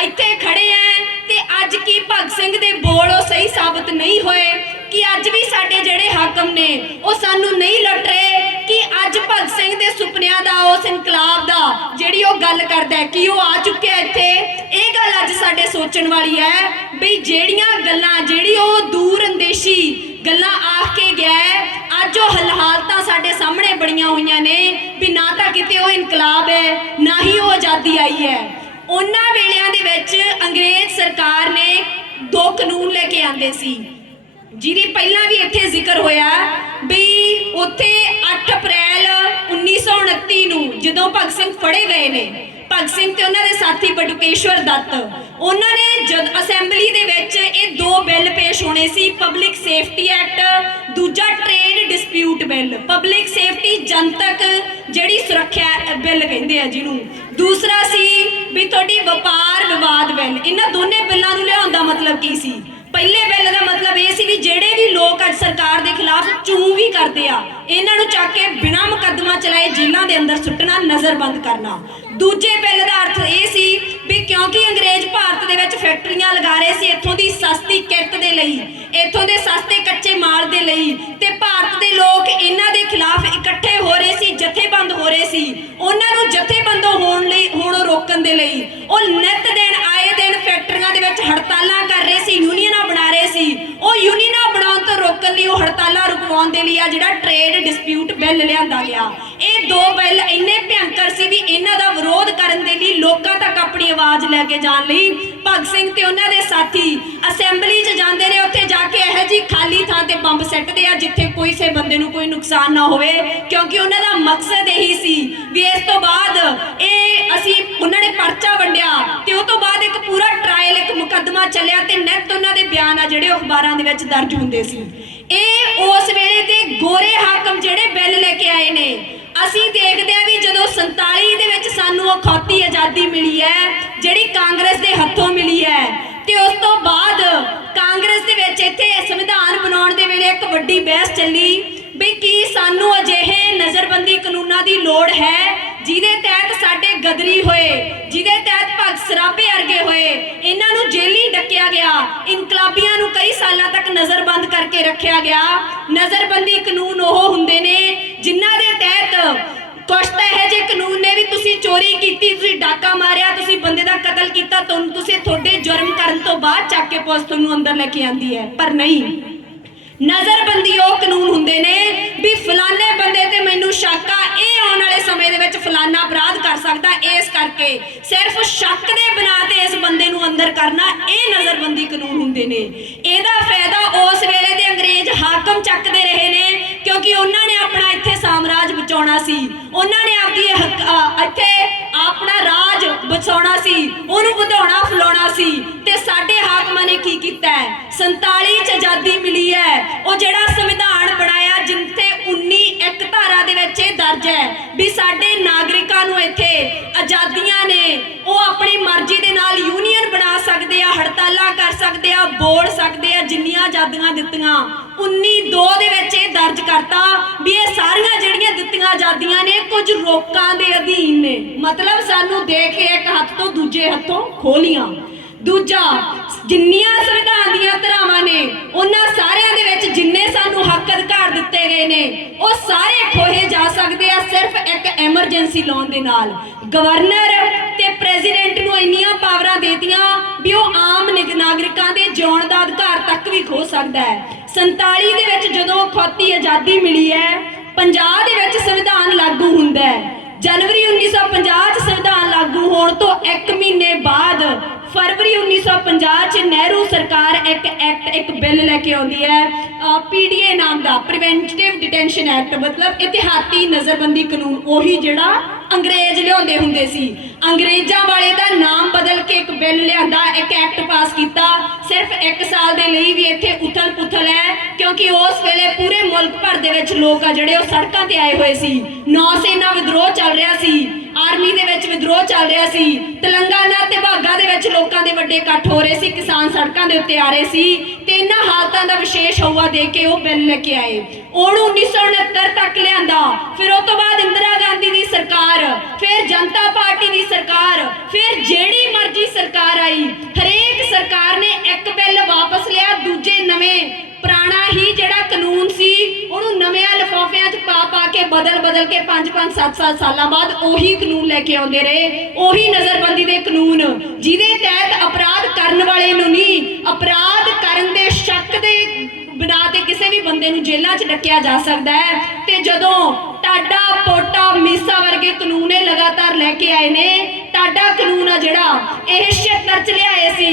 ਇੱਥੇ ਖੜੇ ਆਂ ਤੇ ਅੱਜ ਕੀ ਭਗਤ ਸਿੰਘ ਦੇ ਬੋਲ ਉਹ ਸਹੀ ਸਾਬਤ ਨਹੀਂ ਹੋਏ ਕਿ ਅੱਜ ਵੀ ਸਾਡੇ ਜਿਹੜੇ ਹਾਕਮ ਨੇ ਉਹ ਸਾਨੂੰ ਨਹੀਂ ਲੁੱਟ ਰਹੇ ਕਿ ਅੱਜ ਭਗਤ ਸਿੰਘ ਦੇ ਸੁਪਨਿਆਂ ਦਾ, ਉਸ ਇਨਕਲਾਬ ਦਾ ਜਿਹੜੀ ਉਹ ਗੱਲ ਕਰਦਾ ਹੈ, ਕਿ ਉਹ ਆ ਚੁੱਕਿਆ ਇੱਥੇ? ਇਹ ਗੱਲ ਅੱਜ ਸਾਡੇ ਸੋਚਣ ਵਾਲੀ ਹੈ ਵੀ ਜਿਹੜੀਆਂ ਗੱਲਾਂ, ਜਿਹੜੀ ਉਹ ਦੂਰ ਅੰਦੇਸ਼ੀ ਗੱਲਾਂ ਆਖ ਕੇ ਗਿਆ ਅੱਜ ਉਹ ਹਲ ਸਾਡੇ ਸਾਹਮਣੇ ਬੜੀਆਂ ਹੋਈਆਂ ਨੇ ਵੀ ਨਾ ਤਾਂ ਕਿਤੇ ਉਹ ਇਨਕਲਾਬ ਹੈ, ਨਾ ਹੀ ਉਹ ਆਜ਼ਾਦੀ ਆਈ ਹੈ। ਉਹਨਾਂ ਵੇਲਿਆਂ ਦੇ ਵਿੱਚ ਅੰਗਰੇਜ਼ ਸਰਕਾਰ ਨੇ ਦੋ ਕਾਨੂੰਨ ਲੈ ਕੇ ਆਂਦੇ ਸੀ। ਜਿਹਦੀ ਪਹਿਲਾਂ ਵੀ ਇੱਥੇ ਜ਼ਿਕਰ ਹੋਇਆ ਵੀ ਉੱਥੇ 8 ਅਪ੍ਰੈਲ 1929 ਨੂੰ ਜਦੋਂ ਭਗਤ ਸਿੰਘ ਫੜੇ ਗਏ ਨੇ ਭਗਤ ਸਿੰਘ ਤੇ ਉਹਨਾਂ ਦੇ ਸਾਥੀ ਬਟੁਕੇਸ਼ਵਰ ਦੱਤ। ਉਹਨਾਂ ਨੇ ਜਦ ਅਸੈਂਬਲੀ ਦੇ ਵਿੱਚ ਇਹ ਦੋ ਬਿੱਲ ਪੇਸ਼ ਹੋਣੇ ਸੀ ਪਬਲਿਕ ਸੇਫਟੀ ਐਕਟ ਦੂਜਾ trade dispute bill public safety ਜਨਤਕ ਜਿਹੜੀ ਸੁਰੱਖਿਆ ਬਿੱਲ ਕਹਿੰਦੇ ਆ ਜਿਹਨੂੰ। ਦੂਸਰਾ ਸੀ ਵੀ ਤੁਹਾਡੀ ਵਪਾਰ ਵਿਵਾਦ ਬਿੱਲ। ਇਹਨਾਂ ਦੋਨੇ ਬਿੱਲਾਂ ਨੂੰ ਲਿਆਉਣ ਦਾ ਮਤਲਬ ਕੀ ਸੀ? ਪਹਿਲੇ ਸਰਕਾਰ ਦੇ ਖਿਲਾਫ ਚੂੰ ਵੀ ਕਰਦੇ ਆ। ਇਹਨਾਂ ਨੂੰ ਚੱਕ ਕੇ ਬਿਨਾਂ ਮੁਕੱਦਮਾ ਚਲਾਏ ਜੇਲ੍ਹਾਂ ਦੇ ਅੰਦਰ ਸੁੱਟਣਾ ਨਜ਼ਰਬੰਦ ਕਰਨਾ। ਦੂਜੇ ਬਿੱਲ ਦਾ ਅਰਥ ਇਹ ਸੀ ਵੀ ਕਿਉਂਕਿ ਅੰਗਰੇਜ਼ ਭਾਰਤ ਦੇ ਵਿੱਚ ਫੈਕਟਰੀਆਂ ਲਗਾ ਰਹੇ ਸੀ, ਇੱਥੋਂ ਦੀ ਸਸਤੀ ਕਿਰਤ ਦੇ ਲਈ, ਇੱਥੋਂ ਦੇ ਸਸਤੇ ਕੱਚੇ ਮਾਲ ਦੇ ਲਈ, ਤੇ ਭਾਰਤ ਦੇ ਲੋਕ ਇਹਨਾਂ ਦੇ ਖਿਲਾਫ ਇਕੱਠੇ ਹੋ ਰਹੇ ਸੀ, ਜਥੇਬੰਦ ਹੋ ਰਹੇ ਸੀ। ਉਹਨਾਂ ਨੂੰ ਜਥੇਬੰਦ ਹੋਣ ਲਈ, ਹੋਣੋਂ ਰੋਕਣ ਦੇ ਲਈ, ਉਹ ਨਿਤ ਦਿਨ ਆਏ ਦਿਨ ਫੈਕਟਰੀਆਂ ਦੇ ਵਿੱਚ ਹੜਤਾਲਾਂ ਕਰ ਰਹੇ ਸੀ, ਯੂਨੀਅਨਾਂ ਬਣਾ ਰਹੇ ਸੀ। ਉਹ ਯੂਨੀਅਨਾਂ ਬਣਾਉਣ ਤੋਂ ਰੋਕਣ ਲਈ ਉਹ ਹੜਤਾਲਾਂ ਰੁਕਵਾਉਣ ਦੇ ਲਈ ਆ ਜਿਹੜਾ ਟ੍ਰੇਡ ਡਿਸਪਿਊਟ ਬਿੱਲ ਲਿਆਂਦਾ ਗਿਆ। ਇਹ ਦੋ ਬਿੱਲ ਇੰਨੇ ਭਿਅੰਕਰ ਸੀ ਵੀ ਇਹਨਾਂ ਦਾ ਵਿਰੋਧ ਕਰਨ ਦੇ ਲਈ ਲੋਕਾਂ ਤੱਕ ਆਪਣੀ ਆਵਾਜ਼ ਲੈ ਕੇ ਜਾਣ ਲਈ ਭਗਤ ਸਿੰਘ ਸਾਥੀ, ਅਸੈਂਬਲੀ 'ਚ ਜਾਂਦੇ ਨੇ, ਉੱਥੇ ਜਾ ਕੇ ਇਹੋ ਜੀ ਖਾਲੀ ਥਾਂ ਤੇ ਬੰਬ ਸੱਟਦੇ ਆ, ਜਿੱਥੇ ਕੋਈ ਸੇ ਬੰਦੇ ਨੂੰ ਕੋਈ ਨੁਕਸਾਨ ਨਾ ਹੋਵੇ, ਕਿਉਂਕਿ ਉਹਨਾਂ ਦਾ ਮਕਸਦ ਇਹੀ ਸੀ ਵੀ ਇਸ ਤੋਂ ਬਾਅਦ ਇਹ ਅਸੀਂ ਉਹਨਾਂ ਨੇ ਪਰਚਾ ਵੰਡਿਆ ਤੇ ਉਹ ਤੋਂ ਬਾਅਦ ਇੱਕ ਪੂਰਾ ਟ੍ਰਾਇਲ ਇੱਕ ਮੁਕੱਦਮਾ ਚੱਲਿਆ ਤੇ ਨਿੱਤ ਉਹਨਾਂ ਦੇ ਬਿਆਨ ਆ ਜਿਹੜੇ ਅਖਬਾਰਾਂ ਦੇ ਵਿੱਚ ਦਰਜ ਹੁੰਦੇ ਸੀ। ਇਹ ਉਸ ਵੇਲੇ ਦੇ ਗੋਰੇ ਹਾਕਮ ਜਿਹੜੇ ਬਿੱਲ ਲੈ ਕੇ ਆਏ ਨੇ, ਅਸੀਂ ਦੇਖਦੇ ਆ ਵੀ ਜਦੋਂ 47 ਦੇ ਵਿੱਚ ਸਾਨੂੰ ਅਖੌਤੀ ਆਜ਼ਾਦੀ ਮਿਲੀ ਹੈ, ਜਿਹੜੀ ਕਾਂਗਰਸ ਦੇ ਹੱਥੋਂ ਮਿਲੀ ਹੈ ਤੇ ਉਸ ਤੋਂ ਬਾਅਦ ਕਾਂਗਰਸ ਦੇ ਵਿੱਚ ਇੱਥੇ ਸੰਵਿਧਾਨ ਬਣਾਉਣ ਦੇ ਵੇਲੇ ਇੱਕ ਵੱਡੀ ਬਹਿਸ ਚੱਲੀ ਵੀ ਕੀ ਸਾਨੂੰ ਅਜਿਹੇ ਨਜ਼ਰਬੰਦੀ ਕਾਨੂੰਨਾਂ ਦੀ ਲੋੜ ਹੈ, ਜਿਹਦੇ ਤਹਿਤ ਸਾਡੇ ਗਦਰੀ ਹੋਏ, ਜਿਹਦੇ ਤਹਿਤ ਭਗਤ ਸਰਾਭੇ ਵਰਗੇ ਹੋਏ, ਇਹਨਾਂ ਨੂੰ ਜੇਲੀ ਡੱਕਿਆ ਗਿਆ, ਇਨਕਲਾਬੀਆਂ ਨੂੰ ਕਈ ਸਾਲਾਂ ਤੱਕ ਨਜ਼ਰਬੰਦ ਕਰਕੇ ਰੱਖਿਆ ਗਿਆ। ਨਜ਼ਰਬੰਦੀ ਕਾਨੂੰਨ ਉਹ ਹੁੰਦੇ ਨੇ ਜਿਨ੍ਹਾਂ ਦੇ ਤਹਿਤ ਕੁਛ ਤਾਂ ਇਹ ਜੇ ਕਾਨੂੰਨ ਨੇ ਵੀ ਤੁਸੀਂ ਚੋਰੀ ਕੀਤੀ, ਤੁਸੀਂ ਡਾਕਾ ਮਾਰਿਆ, ਤੁਸੀਂ ਬੰਦੇ ਦਾ ਕਤਲ ਕੀਤਾ, ਤੁਹਾਨੂੰ ਤੁਸੀਂ ਤੁਹਾਡੇ ਜੁਰਮ ਕਰਨ ਤੋਂ ਬਾਅਦ ਚੱਕ ਕੇ ਪੁਲਿਸ ਤੁਹਾਨੂੰ ਅੰਦਰ ਲੈ ਕੇ ਆਂਦੀ ਹੈ। ਪਰ ਨਹੀਂ। ਨਜ਼ਰਬੰਦੀ ਉਹ ਕਾਨੂੰਨ ਹੁੰਦੇ ਨੇ ਵੀ ਫਲਾਣੇ ਬੰਦੇ ਤੇ ਮੈਨੂੰ ਸ਼ੱਕ ਆ, ਇਹ ਆਉਣ ਵਾਲੇ ਸਮੇਂ ਦੇ ਵਿੱਚ ਫਲਾਣਾ ਅਪਰਾਧ ਕਰ ਸਕਦਾ ਇਸ ਕਰਕੇ। ਸਿਰਫ ਸ਼ੱਕ ਦੇ ਬਣਾ ਤੇ ਇਸ ਬੰਦੇ ਨੂੰ ਅੰਦਰ ਕਰਨਾ, ਇਹ ਨਜ਼ਰਬੰਦੀ ਕਾਨੂੰਨ ਹੁੰਦੇ ਨੇ। ਇਹਦਾ ਫਾਇਦਾ ਉਸ ਵੇਲੇ ਦੇ ਅੰਗਰੇਜ਼ ਹਾਕਮ ਚੱਕਦੇ ਰਹੇ ਨੇ ਕਿਉਂਕਿ ਉਹਨਾਂ ਨੇ ਆਪਣਾ ਇੱਥੇ ਸਾਮਰਾਜ ਬਚਾਉਣਾ ਸੀ। ਉਹਨਾਂ ਨੇ ਆਪਦੀ ਹੱਕ- ਇੱਥੇ ਆਪਣਾ ਰਾਜ ਬਚਾਉਣਾ ਸੀ। ਉਹਨੂੰ ਵਧਾਉਣਾ, ਫਲਾਉਣਾ ਸੀ। ਤੇ ਸਾਡੇ ਹਾਕਮਾਂ ਨੇ ਕੀ ਕੀਤਾ ਹੈ? 47 ਚ ਆਜ਼ਾਦੀ ਮਿਲੀ ਹੈ। ਉਹ ਜਿਹੜਾ ਸੰਵਿਧਾਨ ਵਿੱਚ ਹੈ ਵੀ ਸਾਡੇ ਨਾਗਰਿਕਾਂ ਨੂੰ ਇੱਥੇ ਆਜ਼ਾਦੀਆਂ ਨੇ, ਉਹ ਆਪਣੀ ਮਰਜ਼ੀ ਦੇ ਨਾਲ ਯੂਨੀਅਨ ਬਣਾ ਸਕਦੇ ਆ, ਹੜਤਾਲਾਂ ਕਰ ਸਕਦੇ ਆ ਬੋਲ ਸਕਦੇ ਆ, ਜਿੰਨੀਆਂ ਆਜ਼ਾਦੀਆਂ ਦਿੱਤੀਆਂ। 19 ਦੋ ਦੇ ਵਿੱਚ ਇਹ ਦਰਜ ਕਰਤਾ ਵੀ ਇਹ ਸਾਰੀਆਂ ਜਿਹੜੀਆਂ ਦਿੱਤੀਆਂ ਆਜ਼ਾਦੀਆਂ ਨੇ, ਕੁਝ ਰੋਕਾਂ ਦੇ ਅਧੀਨ ਨੇ। ਮਤਲਬ ਸਾਨੂੰ ਦੇਖ ਕੇ ਇੱਕ ਹੱਥ ਤੋਂ ਦੂਜੇ ਹੱਥੋਂ ਖੋਲੀਆਂ। ਦੂਜਾ, ਜਿੰਨੀਆਂ ਸੰਵਿਧਾਨ ਦੀਆਂ ਧਰਾਵਾਂ ਨੇ, ਉਹਨਾਂ ਸਾਰਿਆਂ ਦੇ ਵਿੱਚ ਜਿੰਨੇ ਸਾਨੂੰ ਹੱਕ ਅਧਿਕਾਰ ਦਿੱਤੇ ਗਏ ਨੇ, ਉਹ ਸਾਰੇ ਖੋਹੇ ਜਾ ਸਕਦੇ ਆ ਸਿਰਫ ਇੱਕ ਐਮਰਜੈਂਸੀ ਲਾਉਣ ਦੇ ਨਾਲ। ਗਵਰਨਰ ਤੇ ਪ੍ਰੈਜ਼ੀਡੈਂਟ ਨੂੰ ਇੰਨੀਆਂ ਪਾਵਰਾਂ ਦੇਤੀਆਂ ਵੀ ਉਹ ਆਮ ਨਾਗਰਿਕਾਂ ਦੇ ਜਿਉਣ ਦਾ ਅਧਿਕਾਰ ਤੱਕ ਵੀ ਖੋ ਸਕਦਾ ਹੈ। 47 ਦੇ ਵਿੱਚ ਜਦੋਂ ਖੌਤੀ ਆਜ਼ਾਦੀ ਮਿਲੀ ਹੈ 50 ਦੇ ਵਿੱਚ ਸੰਵਿਧਾਨ ਲਾਗੂ ਹੁੰਦਾ ਹੈ। ਜਨਵਰੀ 1950 ਚ ਸੰਵਿਧਾਨ ਲਾਗੂ ਹੋਣ ਤੋਂ 1 ਮਹੀਨੇ ਬਾਅਦ ਫਰਵਰੀ 1950 ਚ ਨਹਿਰੂ ਸਰਕਾਰ ਇੱਕ ਐਕਟ ਇੱਕ ਬਿੱਲ ਲੈ ਕੇ ਆਉਂਦੀ ਹੈ। ਪੀਡੀਏ ਨਾਮ ਦਾ ਪ੍ਰੀਵੈਂਟਿਵ ਡਿਟੈਂਸ਼ਨ ਐਕਟ ਮਤਲਬ ਇਤਿਹਾਤੀ ਨਜ਼ਰਬੰਦੀ ਕਾਨੂੰਨ, ਉਹੀ ਜਿਹੜਾ ਅੰਗਰੇਜ਼ ਲਿਆਉਂਦੇ ਹੁੰਦੇ ਸੀ। ਅੰਗਰੇਜ਼ਾਂ ਵਾਲੇ ਦਾ ਨਾਮ ਬਦਲ ਕੇ ਇੱਕ ਬਿੱਲ ਲਿਆਂਦਾ, ਇੱਕ ਐਕਟ ਪਾਸ ਕੀਤਾ। ਸਿਰਫ 1 ਸਾਲ ਦੇ ਲਈ ਵੀ ਇੱਥੇ ਉਥਲ ਪੁਥਲ ਹੈ, ਕਿਉਂਕਿ ਉਸ ਵੇਲੇ ਪੂਰੇ ਮੁਲਕ ਭਰ ਦੇ ਵਿੱਚ ਲੋਕ ਆ ਜਿਹੜੇ ਉਹ ਸੜਕਾਂ ਤੇ ਆਏ ਹੋਏ ਸੀ। ਨੌ ਸੈਨਾ ਵਿਦਰੋਹ ਚੱਲ ਰਿਹਾ ਸੀ। ਆਰਮੀ ਦੇ ਵਿੱਚ ਵਿਦਰੋਹ ਚੱਲ ਰਿਹਾ ਸੀ। ਤੇਲੰਗਾਨਾ ਤੇ ਭਾਗਾ ਦੇ ਵਿੱਚ ਲੋਕਾਂ ਦੇ ਵੱਡੇ ਇਕੱਠ ਹੋ ਰਹੇ ਸੀ। ਕਿਸਾਨ ਸੜਕਾਂ ਦੇ ਉੱਤੇ ਆ ਰਹੇ ਸੀ। ਤੇ ਇਹਨਾਂ ਹਾਲਤਾਂ ਦਾ ਵਿਸ਼ੇਸ਼ ਹਵਾ ਦੇ ਕੇ ਉਹ ਬਿੱਲ ਲੈ ਕੇ ਆਏ। ਉਹਨੂੰ 1969 ਤੱਕ ਲਿਆਂਦਾ। ਫਿਰ ਉਹ ਤੋਂ ਬਾਅਦ ਇੰਦਰਾ ਗਾਂਧੀ ਦੀ ਸਰਕਾਰ, ਫਿਰ ਜਨਤਾ ਪਾਰਟੀ ਦੀ ਸਰਕਾਰ, ਫਿਰ ਜਿਹੜੀ ਮਰਜ਼ੀ ਸਰਕਾਰ ਆਈ, ਹਰੇਕ ਸਰਕਾਰ ਨੇ ਇੱਕ ਬਿੱਲ ਵਾਪਸ ਲਿਆ, ਦੂਜੇ ਨਵੇਂ ਪੁਰਾਣਾ ਹੀ ਜਿਹੜਾ ਕਾਨੂੰਨ ਸੀ, ਉਹਨੂੰ ਨਵਿਆਂ ਲਿਫਾਫਿਆਂ 'ਚ ਪਾ ਪਾ ਕੇ ਬਦਲ ਬਦਲ ਕੇ 5-5 7-7 ਸਾਲਾਂ ਬਾਅਦ ਉਹੀ ਕਾਨੂੰਨ ਲੈ ਕੇ ਆਉਂਦੇ ਰਹੇ। ਉਹੀ ਨਜ਼ਰਬੰਦੀ ਦੇ ਕਾਨੂੰਨ, ਜਿਹਦੇ ਤਹਿਤ ਅਪਰਾਧ ਕਰਨ ਵਾਲੇ ਨੂੰ ਨਹੀਂ, ਅਪਰਾਧ ਕਰਨ ਦੇ ਸ਼ੱਕ ਦੇ ਬਿਨਾ ਤੇ ਕਿਸੇ ਵੀ ਬੰਦੇ ਨੂੰ ਜੇਲ੍ਹਾਂ 'ਚ ਰੱਖਿਆ ਜਾ ਸਕਦਾ ਹੈ। ਤੇ ਜਦੋਂ ਟਾਡਾ ਪੋਟਾ ਮੀਸਾ ਵਰਗੇ ਕਾਨੂੰਨ ਇਹ ਲਗਾਤਾਰ ਲੈ ਕੇ ਆਏ ਨੇ ਟਾਡਾ ਕਾਨੂੰਨ ਆ ਜਿਹੜਾ, ਇਹ 76 ਚ ਲਿਆਏ ਸੀ।